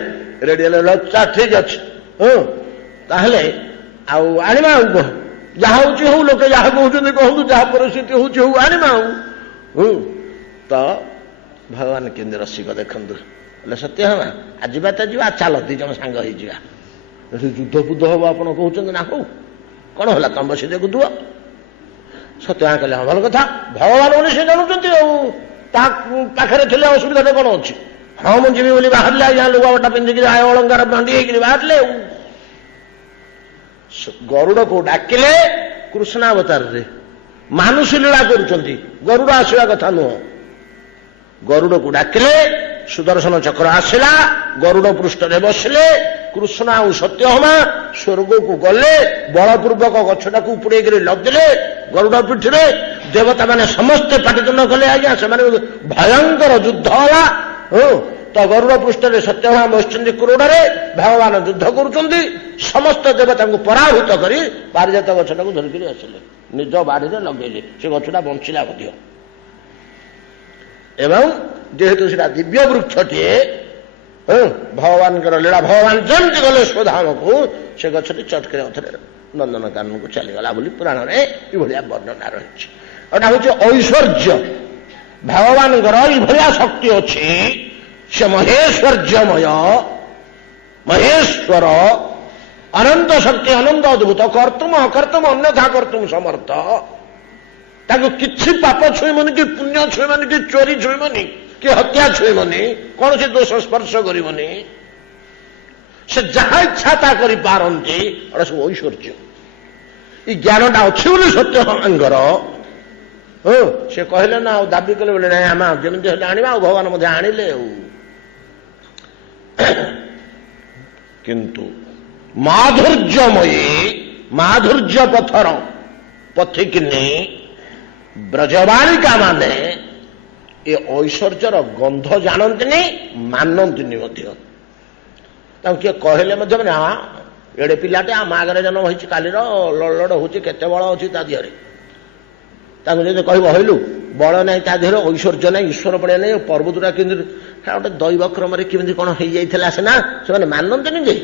रेडी अच्छा ठीक अच्छे ताहले आनिमा जहाँ हूँ लोके जहाँ कहते कहूँ जहाँ परिस्थिति हूँ आनिमा तो भगवान केन्द्र रसिक देखु बोले सत्यभामा आज तो जा चल 2 जन सांग युद्ध बुद्ध हम आप कहते ना हो कौन है तुम बस देखुव सत्यभामा कहले हाँ भल कथा भगवान बोले से जानते पाखे थे असुविधा कौन अच्छी हाँ मुझे बोली बाहर यहाँ लुगापटा पिंधिक अलंकार भांडी बाहर गरुड़ को डाकिले कृष्णावतार रे मानुष लीला करुँच गरुड़ आसवा कथा नुह गरुड़ को डाकिले सुदर्शन चक्र आसला गरुड़ पृष्ठ बसिले कृष्ण आ सत्यभामा स्वर्ग को गले बलपूर्वक गछटा को उपड़े लदिले गरुड़ पीठी देवता मैंने समस्ते पाटितुंड कले आज्ञा से भयंकर युद्ध है तो गरुड़ पृष्ठ सत्यभामा बसुँच क्रोड़े भगवान युद्ध करुँच समस्त देवता को पराभूत कर पारिजात गछटा को धरिक आसिले निज बाड़ी में लगे से गछटा बंचिला एवं जेहेतु से दिव्य वृक्षटे भगवान लीला भगवान जमती गले स्वधाम को से गछटी चटके ନନ୍ଦନକାନନକୁ ଚାଲିଗଲା ବୋଲି ପୁରାଣରେ ଏଭଳିଆ ବର୍ଣ୍ଣନା ରହିଛି। ଏଟା ହଉଛି ଐଶ୍ୱର୍ଯ୍ୟ। ଭଗବାନଙ୍କର ଏଇଭଳିଆ ଶକ୍ତି ଅଛି। ସେ ମହେଶ୍ୱର୍ଯ୍ୟମୟ, ମହେଶ୍ୱର, ଅନନ୍ତ ଶକ୍ତି, ଅନନ୍ତ ଅଦ୍ଭୁତ, କର୍ତ୍ତୁମ ଅକର୍ତ୍ତୁମ ଅନ୍ୟଥା କର୍ତ୍ତୁମ ସମର୍ଥ। ତାକୁ କିଛି ପାପ ଛୁଇଁବନି, କି ପୁଣ୍ୟ ଛୁଇଁବନି, କି ଚୋରି ଛୁଇଁବନି, କି ହତ୍ୟା ଛୁଇଁବନି, କୌଣସି ଦୋଷ ସ୍ପର୍ଶ କରିବନି। ସେ ଯାହା ଇଚ୍ଛା ତା କରିପାରନ୍ତି। ଏଟା ସବୁ ଐଶ୍ୱର୍ଯ୍ୟ। ଏଇ ଜ୍ଞାନଟା ଅଛି ବୋଲି ସତ୍ୟଭାମାଙ୍କର ସେ କହିଲେ ନା, ଆଉ ଦାବି କଲେ ବୋଲେ ନାଇଁ ଆମେ ଯେମିତି ହେଲେ ଆଣିବା, ଆଉ ଭଗବାନ ମଧ୍ୟ ଆଣିଲେ। ଆଉ କିନ୍ତୁ ମାଧୁର୍ଯ୍ୟମୟୀ, ମାଧୁର୍ଯ୍ୟ ପଥର ପଥିକିନି ବ୍ରଜବାଳିକା ମାନେ ଏ ଐଶ୍ୱର୍ଯ୍ୟର ଗନ୍ଧ ଜାଣନ୍ତିନି, ମାନନ୍ତିନି ମଧ୍ୟ। ତାଙ୍କୁ କିଏ କହିଲେ ମଧ୍ୟ ମାନେ ଏଡେ ପିଲାଟେ ଆମ ଆଗରେ ଜନ୍ମ ହେଇଛି, କାଲିର ଲଡ ହଉଛି, କେତେ ବଳ ଅଛି ତା ଦେହରେ। ତାଙ୍କୁ ଯଦି କହିବ ହଇଲୁ ବଳ ନାହିଁ ତା ଦେହରେ, ଐଶ୍ୱର୍ଯ୍ୟ ନାହିଁ, ଈଶ୍ୱର ପଡ଼ିଆ ନାହିଁ, ପର୍ବତଟା କେମିତି ଗୋଟେ ଦୈବ କ୍ରମରେ କେମିତି କଣ ହେଇଯାଇଥିଲା ସିନା, ସେମାନେ ମାନନ୍ତିନି ଯେ।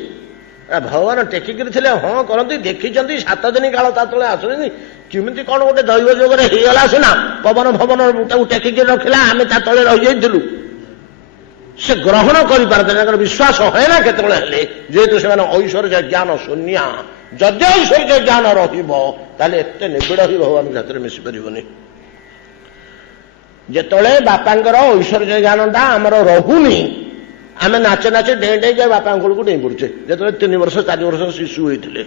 ଭଗବାନ ଟେକିକିରି ଥିଲେ, ହଁ କରନ୍ତି, ଦେଖିଛନ୍ତି, 7 ଦିନ କାଳ ତା ତଳେ ଆସୁଛନ୍ତି, କେମିତି କଣ ଗୋଟେ ଦୈବ ଯୋଗରେ ହେଇଗଲା ସିନା, ପବନ ଫବନ ତାକୁ ଟେକିକି ରଖିଲା, ଆମେ ତା ତଳେ ରହିଯାଇଥିଲୁ। ସେ ଗ୍ରହଣ କରିପାରନ୍ତି, ତାଙ୍କର ବିଶ୍ୱାସ ହୁଏ ନା କେତେବେଳେ ହେଲେ, ଯେହେତୁ ସେମାନେ ଐଶ୍ୱର୍ଯ୍ୟ ଜ୍ଞାନ ଶୂନ୍ୟା। ଯଦି ଐଶ୍ୱର୍ଯ୍ୟ ଜ୍ଞାନ ରହିବ ତାହେଲେ ଏତେ ନିବିଡ଼ ହିଁ ଭଗବାନଙ୍କ ସାଥିରେ ମିଶି ପାରିବନି। ଯେତେବେଳେ ବାପାଙ୍କର ଐଶ୍ୱର୍ଯ୍ୟ ଜ୍ଞାନଟା ଆମର ରହୁନି, ଆମେ ନାଚେ ନାଚେ ଡେଇଁ ଡେଇଁ ଯାଇ ବାପାଙ୍କ କୋଳକୁ ଡେଇଁ ପଡୁଛେ। ଯେତେବେଳେ 3 ବର୍ଷ 4 ବର୍ଷ ଶିଶୁ ହୋଇଥିଲେ,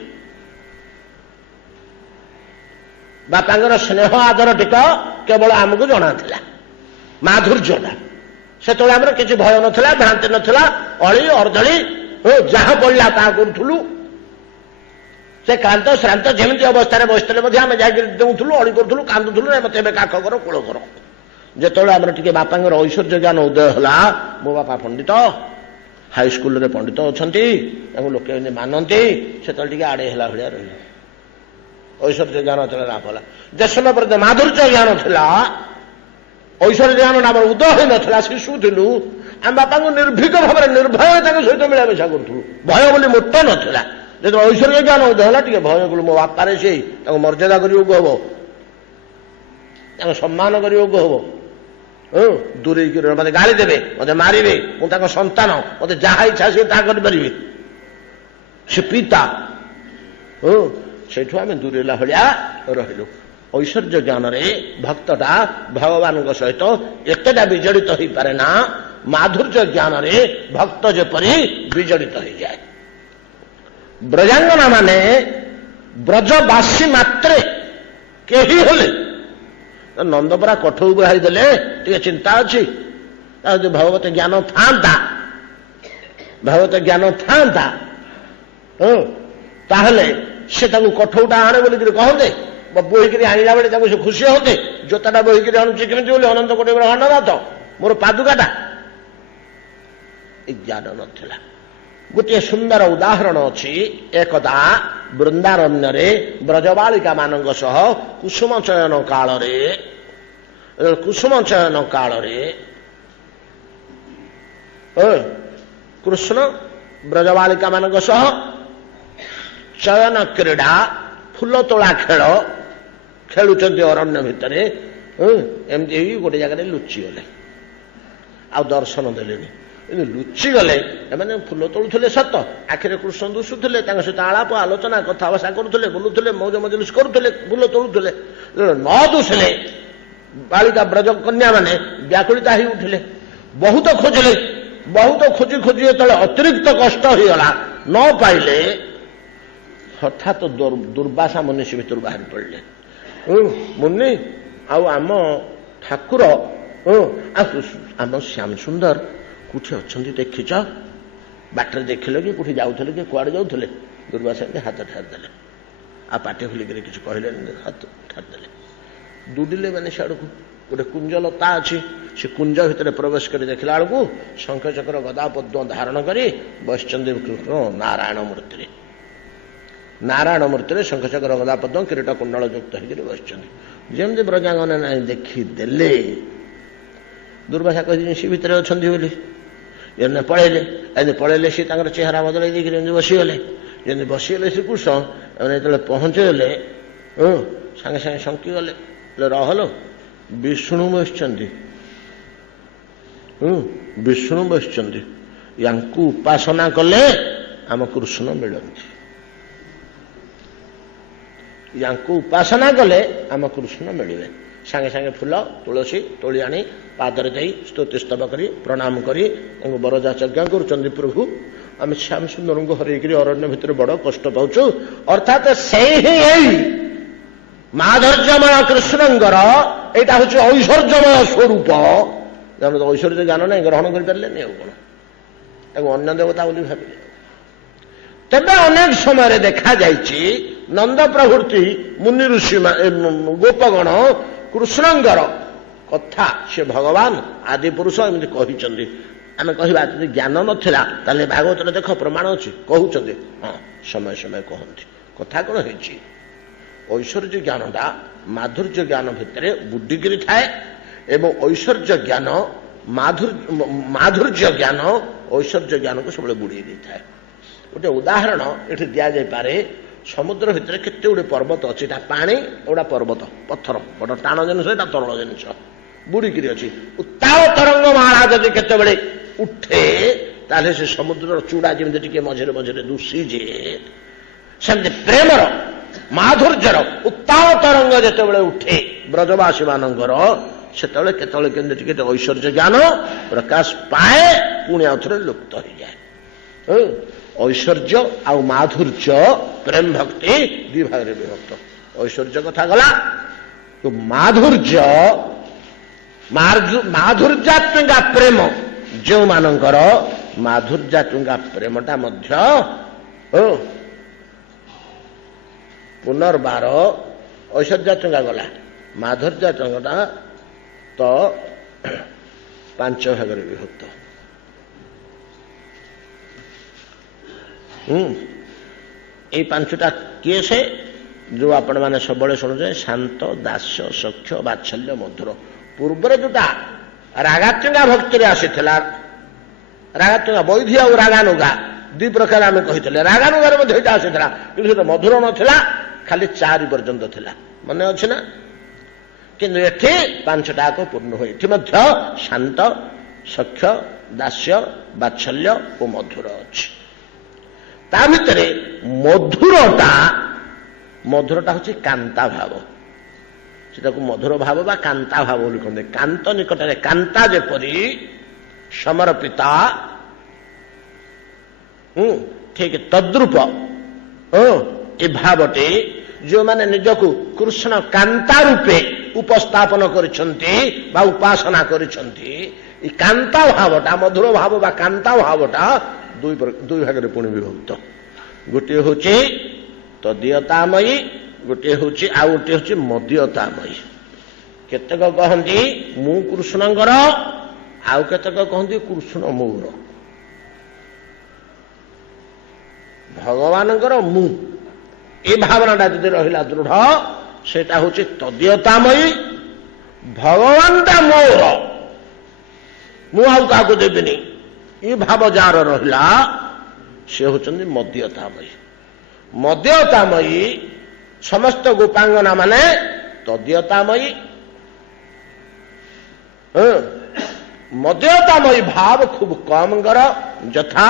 ବାପାଙ୍କର ସ୍ନେହ ଆଦର ଟିକ କେବଳ ଆମକୁ ଜଣାଥିଲା, ମାଧୁର୍ଯ୍ୟଟା। ସେତେବେଳେ ଆମର କିଛି ଭୟ ନଥିଲା, ଭ୍ରାନ୍ତି ନଥିଲା, ଅଳି ଅର୍ଦ୍ଦଳି ଯାହା ପଡ଼ିଲା ତାହା କରୁଥିଲୁ। ସେ କ୍ରାନ୍ତ ଶ୍ରାନ୍ତ ଯେମିତି ଅବସ୍ଥାରେ ବସିଥିଲେ ମଧ୍ୟ ଆମେ ଯାଇକି ଦେଉଥିଲୁ, ଅଳି କରୁଥିଲୁ, କାନ୍ଦୁଥିଲୁ, ମତେ ଏବେ କାଖ କର, କୋଳ କର। ଯେତେବେଳେ ଆମର ଟିକେ ବାପାଙ୍କର ଐଶ୍ୱର୍ଯ୍ୟ ଜ୍ଞାନ ଉଦୟ ହେଲା, ମୋ ବାପା ପଣ୍ଡିତ, ହାଇସ୍କୁଲରେ ପଣ୍ଡିତ ଅଛନ୍ତି, ତାଙ୍କୁ ଲୋକେ ଏମିତି ମାନନ୍ତି, ସେତେବେଳେ ଟିକେ ଆଡ଼େଇ ହେଲା ଭଳିଆ ରହିଲା। ଐଶ୍ୱର୍ଯ୍ୟ ଜ୍ଞାନ ଥିଲା ଲାଭ ହେଲା। ଦେଶମ ପ୍ରତି ମାଧୁର୍ଯ୍ୟ ଜ୍ଞାନ ଥିଲା, ଐଶ୍ୱର୍ଯ୍ୟ ଜ୍ଞାନ ଆମର ଉଦୟ ହୋଇନଥିଲା, ଶିଶୁ ଥିଲୁ। ଆମେ ବାପାଙ୍କୁ ନିର୍ଭୀକ ଭାବରେ ନିର୍ଭୟ ତାଙ୍କ ସହିତ ମିଳାମିଶା କରୁଥିଲୁ, ଭୟ ବୋଲି ମୋଟ ନଥିଲା। ଯେତେବେଳେ ଐଶ୍ୱର୍ଯ୍ୟ ଜ୍ଞାନ ଉଦୟ ହେଲା, ଟିକେ ଭୟ କଲୁ। ମୋ ବାପାରେ ସେଇ ତାଙ୍କୁ ମର୍ଯ୍ୟାଦା କରିବାକୁ ହବ, ତାଙ୍କୁ ସମ୍ମାନ କରିବାକୁ ହବ। ଦୂରେଇକି ମତେ ଗାଳି ଦେବେ, ମତେ ମାରିବେ, ମୁଁ ତାଙ୍କ ସନ୍ତାନ, ମତେ ଯାହା ଇଚ୍ଛା ସେ ତାହା କରିପାରିବେ, ସେ ପିତା। ସେଇଠୁ ଆମେ ଦୂରେଇଲା ଭଳିଆ ରହିଲୁ। ଐଶ୍ୱର୍ଯ୍ୟ ଜ୍ଞାନରେ ଭକ୍ତଟା ଭଗବାନଙ୍କ ସହିତ ଏତେଟା ବିଜଡ଼ିତ ହେଇପାରେ ନା, ମାଧୁର୍ଯ୍ୟ ଜ୍ଞାନରେ ଭକ୍ତ ଯେପରି ବିଜଡ଼ିତ ହେଇଯାଏ। ବ୍ରଜାଙ୍ଗନା ମାନେ ବ୍ରଜବାସୀ ମାତ୍ରେ କେହି ହେଲେ, ନନ୍ଦପରା କଠଉ ବୁହାଇ ଦେଲେ ଟିକେ ଚିନ୍ତା ଅଛି। ଯଦି ଭଗବତ ଜ୍ଞାନ ଥାନ୍ତା, ଭଗବତ ଜ୍ଞାନ ଥାନ୍ତା, ତାହେଲେ ସେ ତାଙ୍କୁ କଠଉଟା ଆଣେ ବୋଲିକିରି କହନ୍ତେ, ବୋହିକିରି ଆଣିଲା ବେଳେ ତାଙ୍କୁ ସେ ଖୁସି ହନ୍ତେ। ଜୋତାଟା ବୋହିକିରି ଆଣୁଛି କେମିତି ବୋଲି, ଅନନ୍ତ କୋଟି ବ୍ରହ୍ମାଣ୍ଡନାଥ, ମୋର ପାଦୁକାଟା। ଏ ଜ୍ଞାନ ନଥିଲା। ଗୋଟିଏ ସୁନ୍ଦର ଉଦାହରଣ ଅଛି। ଏକଦା ବୃନ୍ଦାରଣ୍ୟରେ ବ୍ରଜବାଳିକା ମାନଙ୍କ ସହ କୁସୁମ ଚୟନ କାଳରେ କୃଷ୍ଣ ବ୍ରଜବାଳିକା ମାନଙ୍କ ସହ ଚୟନ କ୍ରୀଡ଼ା, ଫୁଲ ତୋଳା ଖେଳ ଖେଳୁଛନ୍ତି ଅରଣ୍ୟ ଭିତରେ। ଏମିତି ହେଇକି ଗୋଟେ ଜାଗାରେ ଲୁଚିଗଲେ, ଆଉ ଦର୍ଶନ ଦେଲେନି। ଲୁଚିଗଲେ, ଏମାନେ ଫୁଲ ତୋଳୁଥିଲେ ସତ, ଆଖିରେ କୃଷ୍ଣ ଦୁଷୁଥିଲେ, ତାଙ୍କ ସହିତ ଆଳାପ ଆଲୋଚନା କଥାଭାଷା କରୁଥିଲେ, ବୁଲୁଥିଲେ, ମୌଜ ମଜଲିସ କରୁଥିଲେ, ଫୁଲ ତୋଳୁଥିଲେ। ନ ଦୁଷିଲେ ବାଳିକା ବ୍ରଜ କନ୍ୟା ମାନେ ବ୍ୟାକୁଳିତା ହେଇ ଉଠିଲେ, ବହୁତ ଖୋଜିଲେ। ବହୁତ ଖୋଜି ଖୋଜି ଯେତେବେଳେ ଅତିରିକ୍ତ କଷ୍ଟ ହେଇଗଲା, ନ ପାଇଲେ, ହଠାତ୍ ଦୁର୍ବାସା ମୁନି ସେ ଭିତରୁ ବାହାରି ପଡ଼ିଲେ। ମୁନି, ଆଉ ଆମ ଠାକୁର, ଆମ ଶ୍ୟାମ ସୁନ୍ଦର କୋଉଠି ଅଛନ୍ତି ଦେଖିଛ? ବାଟରେ ଦେଖିଲେ କି କୋଉଠି ଯାଉଥିଲେ କି କୁଆଡେ ଯାଉଥିଲେ? ଦୁର୍ବାସା ହାତ ଠାରିଦେଲେ, ଆଉ ପାଟି ଖୋଲିକିରି କିଛି କହିଲେନି, ହାତ ଠାରିଦେଲେ। ଦୁଡ଼ିଲେ ମାନେ ସିଆଡ଼କୁ ଗୋଟେ କୁଞ୍ଜଲତା ଅଛି, ସେ କୁଞ୍ଜ ଭିତରେ ପ୍ରବେଶ କରି ଦେଖିଲା ବେଳକୁ ଶଙ୍ଖ ଚକ୍ର ଗଦା ପଦ୍ମ ଧାରଣ କରି ବସିଛନ୍ତି କୃଷ୍ଣ ନାରାୟଣ ମୂର୍ତ୍ତିରେ। ନାରାୟଣ ମୂର୍ତ୍ତିରେ ଶଙ୍ଖ ଚକ୍ର ଗଦା ପଦ୍ମ କିରୀଟ କୁଣ୍ଡଳ ଯୁକ୍ତ ହେଇକରି ବସିଛନ୍ତି। ଯେମିତି ବ୍ରଜାଙ୍ଗନା ନାଇଁ ଦେଖିଦେଲେ, ଦୁର୍ବାସା କହିଦେଲେ ସେ ଭିତରେ ଅଛନ୍ତି ବୋଲି। ଏମାନେ ପଳେଇଲେ। ଏମିତି ପଳେଇଲେ, ସେ ତାଙ୍କର ଚେହେରା ବଦଳେଇ ଦେଇକିରି ଏମିତି ବସିଗଲେ। ଯେମିତି ବସିଗଲେ ଶ୍ରୀକୃଷ୍ଣ ଏମାନେ ଯେତେବେଳେ ପହଞ୍ଚିଗଲେ ସାଙ୍ଗେ ସାଙ୍ଗେ ଶଙ୍କିଗଲେ, ରହଲୋ ବିଷ୍ଣୁ ବସିଛନ୍ତି, ବିଷ୍ଣୁ ବସିଛନ୍ତି, ୟାଙ୍କୁ ଉପାସନା କଲେ ଆମ କୃଷ୍ଣ ମିଳନ୍ତି, ୟାଙ୍କୁ ଉପାସନା କଲେ ଆମ କୃଷ୍ଣ ମିଳିବେ। ସାଙ୍ଗେ ସାଙ୍ଗେ ଫୁଲ ତୁଳସୀ ତୋଳି ଆଣି ପାଦରେ ଦେଇ ସ୍ତୁତି ସ୍ତବ କରି ପ୍ରଣାମ କରି ତାଙ୍କୁ ବରଯାଚଜ୍ଞା କରୁଛନ୍ତି, ପ୍ରଭୁ ଆମେ ଶ୍ୟାମ ସୁନ୍ଦରଙ୍କୁ ହରେଇକିରି ଅରଣ୍ୟ ଭିତରେ ବଡ଼ କଷ୍ଟ ପାଉଛୁ। ଅର୍ଥାତ୍ ସେଇ ହିଁ ଏଇ ମାଧୁର୍ଯ୍ୟମୟ କୃଷ୍ଣଙ୍କର ଏଇଟା ହଉଛି ଐଶ୍ୱର୍ଯ୍ୟମୟ ସ୍ୱରୂପ। ଆମେ ତ ଐଶ୍ୱର୍ଯ୍ୟ ଜ୍ଞାନ ନାହିଁ, ଗ୍ରହଣ କରିପାରିଲେନି, ଆଉ କଣ ତାକୁ ଅନ୍ୟ ଦେବତା ବୋଲି ଭାବିଲେ। ତେବେ ଅନେକ ସମୟରେ ଦେଖାଯାଇଛି ନନ୍ଦ ପ୍ରଭୃତି ମୁନି ଋଷି ଗୋପଗଣ କୃଷ୍ଣଙ୍କର କଥା ସେ ଭଗବାନ ଆଦି ପୁରୁଷ ଏମିତି କହିଛନ୍ତି। ଆମେ କହିବା ଯଦି ଜ୍ଞାନ ନଥିଲା ତାହେଲେ ଭାଗବତରେ ଦେଖ ପ୍ରମାଣ ଅଛି, କହୁଛନ୍ତି, ହଁ ସମୟ ସମୟ କହନ୍ତି। କଥା କ'ଣ ହେଇଛି, ଐଶ୍ୱର୍ଯ୍ୟ ଜ୍ଞାନଟା ମାଧୁର୍ଯ୍ୟ ଜ୍ଞାନ ଭିତରେ ବୁଡିକିରି ଥାଏ ଏବଂ ଐଶ୍ୱର୍ଯ୍ୟ ଜ୍ଞାନ ମାଧୁର୍ଯ୍ୟ ଜ୍ଞାନ ଐଶ୍ୱର୍ଯ୍ୟ ଜ୍ଞାନକୁ ସବୁବେଳେ ବୁଡେଇ ଦେଇଥାଏ। ଗୋଟେ ଉଦାହରଣ ଏଠି ଦିଆଯାଇପାରେ, ସମୁଦ୍ର ଭିତରେ କେତେ ଗୁଡେ ପର୍ବତ ଅଛି, ଏଟା ପାଣି ଏଗୁଡ଼ା ପର୍ବତ ପଥର, ବଡ଼ ଟାଣ ଜିନିଷ, ଏଟା ତରଳ ଜିନିଷ ବୁଡିକିରି ଅଛି। ଉତ୍ତାଳ ତରଙ୍ଗ ମାଳା ଯଦି କେତେବେଳେ ଉଠେ ତାହେଲେ ସେ ସମୁଦ୍ରର ଚୂଡା ଯେମିତି ଟିକେ ମଝିରେ ମଝିରେ ଦୁଷିଯାଏ, ସେମିତି ପ୍ରେମର ମାଧୁର୍ଯ୍ୟର ଉତ୍ତାଳ ତରଙ୍ଗ ଯେତେବେଳେ ଉଠେ ବ୍ରଜବାସୀ ମାନଙ୍କର, ସେତେବେଳେ କେତେବେଳେ କେମିତି ଟିକେ ଐଶ୍ୱର୍ଯ୍ୟ ଜ୍ଞାନ ପ୍ରକାଶ ପାଏ, ପୁଣି ଆଉ ଥରେ ଲୁପ୍ତ ହେଇଯାଏ। ଐଶ୍ୱର୍ଯ୍ୟ ଆଉ ମାଧୁର୍ଯ୍ୟ ପ୍ରେମ ଭକ୍ତି ଦୁଇ ଭାଗରେ ବିଭକ୍ତ। ଐଶ୍ୱର୍ଯ୍ୟ କଥା ଗଲା, ମାଧୁର୍ଯ୍ୟାତ୍ମିକା ପ୍ରେମ ଯେଉଁମାନଙ୍କର, ମାଧୁର୍ଯ୍ୟାତ୍ମିକା ପ୍ରେମଟା ମଧ୍ୟ ପୁନର୍ବାର ଐଶ୍ୱର୍ଯ୍ୟାତ୍ମିକା ଗଲା, ମାଧୁର୍ଯ୍ୟାତ୍ମିକାଟା ତ 5 ଭାଗରେ ବିଭକ୍ତ। ଏଇ 5ଟା କିଏ ସେ ଯୋଉ ଆପଣମାନେ ସବୁବେଳେ ଶୁଣୁଛେ, ଶାନ୍ତ ଦାସ୍ୟ ସଖ୍ୟ ବାତ୍ସଲ୍ୟ ମଧୁର। ପୂର୍ବରେ ଯୋଉଟା ରାଗାତ୍ମିକା ଭକ୍ତିରେ ଆସିଥିଲା, ରାଗାତ୍ମିକା ବୈଧି ଆଉ ରାଗାନୁଗା ଦୁଇ ପ୍ରକାର ଆମେ କହିଥିଲେ। ରାଗାନୁଗାରେ ମଧ୍ୟ ଏଇଟା ଆସିଥିଲା, କିନ୍ତୁ ସେଟା ମଧୁର ନଥିଲା, ଖାଲି 4 ପର୍ଯ୍ୟନ୍ତ ଥିଲା, ମନେ ଅଛି ନା? କିନ୍ତୁ ଏଠି 5ଟା ପୂର୍ଣ୍ଣ ହୁଏ। ଏଠି ମଧ୍ୟ ଶାନ୍ତ ସଖ୍ୟ ଦାସ୍ୟ ବାତ୍ସଲ୍ୟ ଓ ମଧୁର ଅଛି। ତା ଭିତରେ ମଧୁରଟା ହଉଛି କାନ୍ତା ଭାବ, ସେଟାକୁ ମଧୁର ଭାବ ବା କାନ୍ତା ଭାବ ବୋଲି କହନ୍ତି। କାନ୍ତ ନିକଟରେ କାନ୍ତା ଯେପରି ସମର୍ପିତା, ଠିକ ତଦ୍ରୂପ ଏ ଭାବଟି ଯେଉଁମାନେ ନିଜକୁ କୃଷ୍ଣ କାନ୍ତା ରୂପେ ଉପସ୍ଥାପନ କରିଛନ୍ତି ବା ଉପାସନା କରିଛନ୍ତି, ଏ କାନ୍ତା ଭାବଟା, ମଧୁର ଭାବ ବା କାନ୍ତା ଭାବଟା ଦୁଇ ଭାଗରେ ପୁଣି ବିଭକ୍ତ। ଗୋଟିଏ ହଉଛି ତଦୀୟତାମୟୀ, ଗୋଟିଏ ହଉଛି ଆଉ ଗୋଟିଏ ହଉଛି ମଦୀୟତାମୟୀ। କେତେକ କହନ୍ତି ମୁଁ କୃଷ୍ଣଙ୍କର, ଆଉ କେତେକ କହନ୍ତି କୃଷ୍ଣ ମୋର। ଭଗବାନଙ୍କର ମୁଁ ଏ ଭାବନାଟା ଯଦି ରହିଲା ଦୃଢ, ସେଇଟା ହଉଛି ତଦୀୟତାମୟୀ। ଭଗବାନଟା ମୋର, ମୁଁ ଆଉ କାହାକୁ ଦେବିନି, ଏ ଭାବ ଯାହାର ରହିଲା ସେ ହେଉଛନ୍ତି ମଦୀୟତାମୟୀ। ମଦୀୟତାମୟୀ ସମସ୍ତ ଗୋପାଙ୍ଗନା ମାନେ ତଦୀୟତାମୟୀ। ମଦୀୟତାମୟୀ ଭାବ ଖୁବ କମଙ୍କର, ଯଥା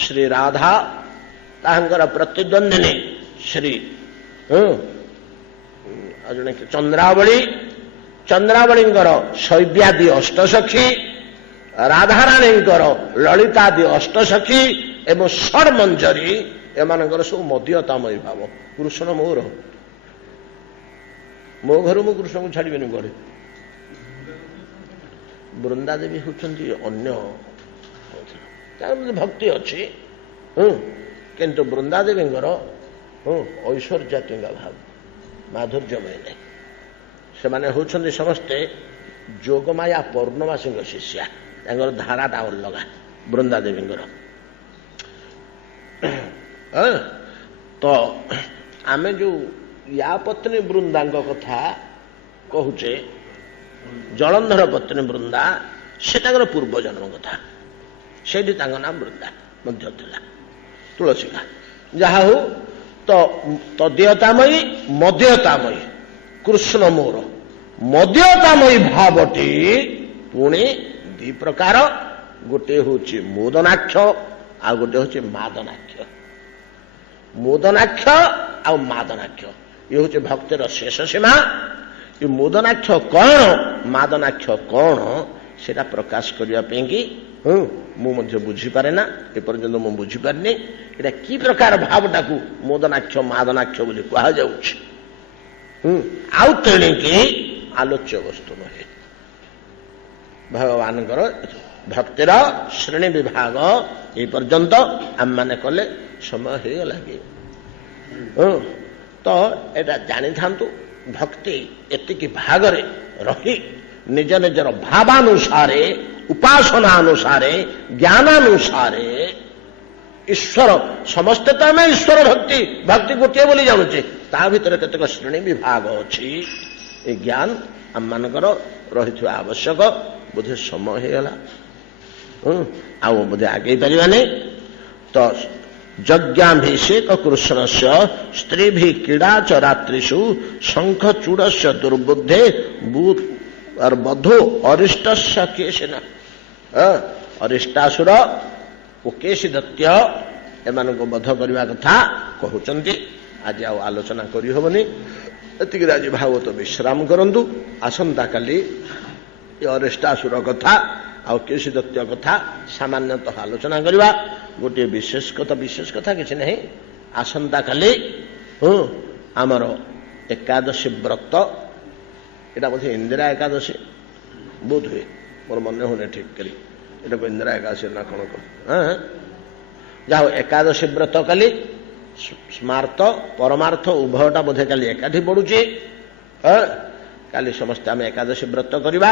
ଶ୍ରୀ ରାଧା, ତାହାଙ୍କର ପ୍ରତିଦ୍ୱନ୍ଦିନୀ ଶ୍ରୀ ଜଣେ ଚନ୍ଦ୍ରାବଳୀଙ୍କର ଶୈବ୍ୟାଦି ଅଷ୍ଟସଖୀ, ରାଧାରାଣୀଙ୍କର ଲଳିତାଦି ଅଷ୍ଟସଖୀ ଏବଂ ଷଡ଼ମଞ୍ଜରୀ, ଏମାନଙ୍କର ସବୁ ମଦୀୟତାମୟୀ ଭାବ। କୃଷ୍ଣ ମୋର, ମୋ ଘରୁ ମୁଁ କୃଷ୍ଣଙ୍କୁ ଛାଡ଼ିବିନି କୁଆଡ଼େ। ବୃନ୍ଦାଦେବୀ ହେଉଛନ୍ତି ଅନ୍ୟ, ତାର ଭକ୍ତି ଅଛି, କିନ୍ତୁ ବୃନ୍ଦାଦେବୀଙ୍କର ଐଶ୍ୱର୍ଯ୍ୟାତ୍ମିକା ଭାବ, ମାଧୁର୍ଯ୍ୟମୟ ନାହିଁ। ସେମାନେ ହେଉଛନ୍ତି ସମସ୍ତେ ଯୋଗମାୟା ପୌର୍ଣ୍ଣମାସୀଙ୍କ ଶିଷ୍ୟା, ତାଙ୍କର ଧାରାଟା ଅଲଗା ବୃନ୍ଦାଦେବୀଙ୍କର। ତ ଆମେ ଯୋଉ ୟା ପତ୍ନୀ ବୃନ୍ଦାଙ୍କ କଥା କହୁଛେ, ଜଳନ୍ଧର ପତ୍ନୀ ବୃନ୍ଦା, ସେ ତାଙ୍କର ପୂର୍ବଜନ୍ମ କଥା, ସେଇଠି ତାଙ୍କ ନାମ ବୃନ୍ଦା ମଧ୍ୟ ଥିଲା, ତୁଳସୀକା। ଯାହା ହଉ ତ ତଦେୟତାମୟୀ ମଦେୟତାମୟୀ କୃଷ୍ଣ ମୋର ମଦେୟତାମୟୀ ଭାବଟି ପୁଣି ଦି ପ୍ରକାର, ଗୋଟିଏ ହଉଛି ମୋଦନାକ୍ଷ ଆଉ ଗୋଟିଏ ହଉଛି ମାଦନାକ୍ଷ। ମୋଦନାକ୍ଷ ଆଉ ମାଦନାକ୍ଷ ଇଏ ହଉଛି ଭକ୍ତିର ଶେଷ ସୀମା। ଏ ମୋଦନାକ୍ଷ କଣ ମାଦନାକ୍ଷ କଣ ସେଟା ପ୍ରକାଶ କରିବା ପାଇଁ କି ମୁଁ ମଧ୍ୟ ବୁଝିପାରେ ନା, ଏପର୍ଯ୍ୟନ୍ତ ମୁଁ ବୁଝିପାରିନି ଏଟା କି ପ୍ରକାର ଭାବଟାକୁ ମୋଦନାକ୍ଷ ମାଦନାକ୍ଷ ବୋଲି କୁହାଯାଉଛି। ଆଉ ତେଣିକି ଆଲୋଚ୍ୟ ବସ୍ତୁ ନୁହେଁ। ଭଗବାନଙ୍କର ଭକ୍ତିର ଶ୍ରେଣୀ ବିଭାଗ ଏ ପର୍ଯ୍ୟନ୍ତ ଆମମାନେ କଲେ, ସମୟ ହେଇଗଲା କି? ତ ଏଟା ଜାଣିଥାନ୍ତୁ ଭକ୍ତି ଏତିକି ଭାଗରେ ରହି ନିଜ ନିଜର ଭାବାନୁସାରେ ଉପାସନା ଅନୁସାରେ ଜ୍ଞାନାନୁସାରେ ଈଶ୍ୱର, ସମସ୍ତେ ତ ଆମେ ଈଶ୍ୱର ଭକ୍ତି ଭକ୍ତି ଗୋଟିଏ ବୋଲି ଜାଣୁଛେ, ତା ଭିତରେ କେତେକ ଶ୍ରେଣୀ ବିଭାଗ ଅଛି। ଏ ଜ୍ଞାନ ଆମମାନଙ୍କର ରହିଥିବା ଆବଶ୍ୟକ। ବୋଧେ ସମୟ ହେଇଗଲା, ଆଉ ବୋଧେ ଆଗେଇ ପାରିବାନି। ତ ଯଜ୍ଞାଭିଷେକ କୃଷ୍ଣସ୍ୟ ସ୍ତ୍ରୀଭି କ୍ରୀଡ଼ାଚ ରାତ୍ରିଷୁ ଶଙ୍ଖ ଚୂଡ଼ସ୍ୟ ଦୁର୍ବୁଦ୍ଧେ ବଧୂ ଅରିଷ୍ଟସ୍ୟ କେଶିନ। ଅରିଷ୍ଟାସୁର ଓ କେଶୀ ଦତ୍ୟ ଏମାନଙ୍କୁ ବଧ କରିବା କଥା କହୁଛନ୍ତି। ଆଜି ଆଉ ଆଲୋଚନା କରିହେବନି, ଏତିକିରେ ଆଜି ଭାଗବତ ବିଶ୍ରାମ କରନ୍ତୁ। ଆସନ୍ତାକାଲି ଏ ଅରିଷ୍ଟାସୁର କଥା ଆଉ କେଶୀ ଦତ୍ୟ କଥା ସାମାନ୍ୟତଃ ଆଲୋଚନା କରିବା। ଗୋଟିଏ ବିଶେଷ କଥା କିଛି ନାହିଁ। ଆସନ୍ତାକାଲି ଆମର ଏକାଦଶୀ ବ୍ରତ, ଏଟା ବୋଧେ ଇନ୍ଦିରା ଏକାଦଶୀ ବୋଧ ହୁଏ, ମୋର ମନେ ହଉନି ଠିକ୍ କରି, ଏଟାକୁ ଇନ୍ଦିରା ଏକାଦଶୀ ନା କଣ କହ। ଯାହା ହଉ ଏକାଦଶୀ ବ୍ରତ କାଲି ସ୍ମାର୍ଥ ପରମାର୍ଥ ଉଭୟଟା ବୋଧେ କାଲି ଏକାଠି ପଡୁଛି। କାଲି ସମସ୍ତେ ଆମେ ଏକାଦଶୀ ବ୍ରତ କରିବା,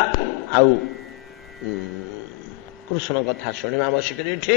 ଆଉ କୃଷ୍ଣ କଥା ଶୁଣିବା ବସିକରି ଏଠି।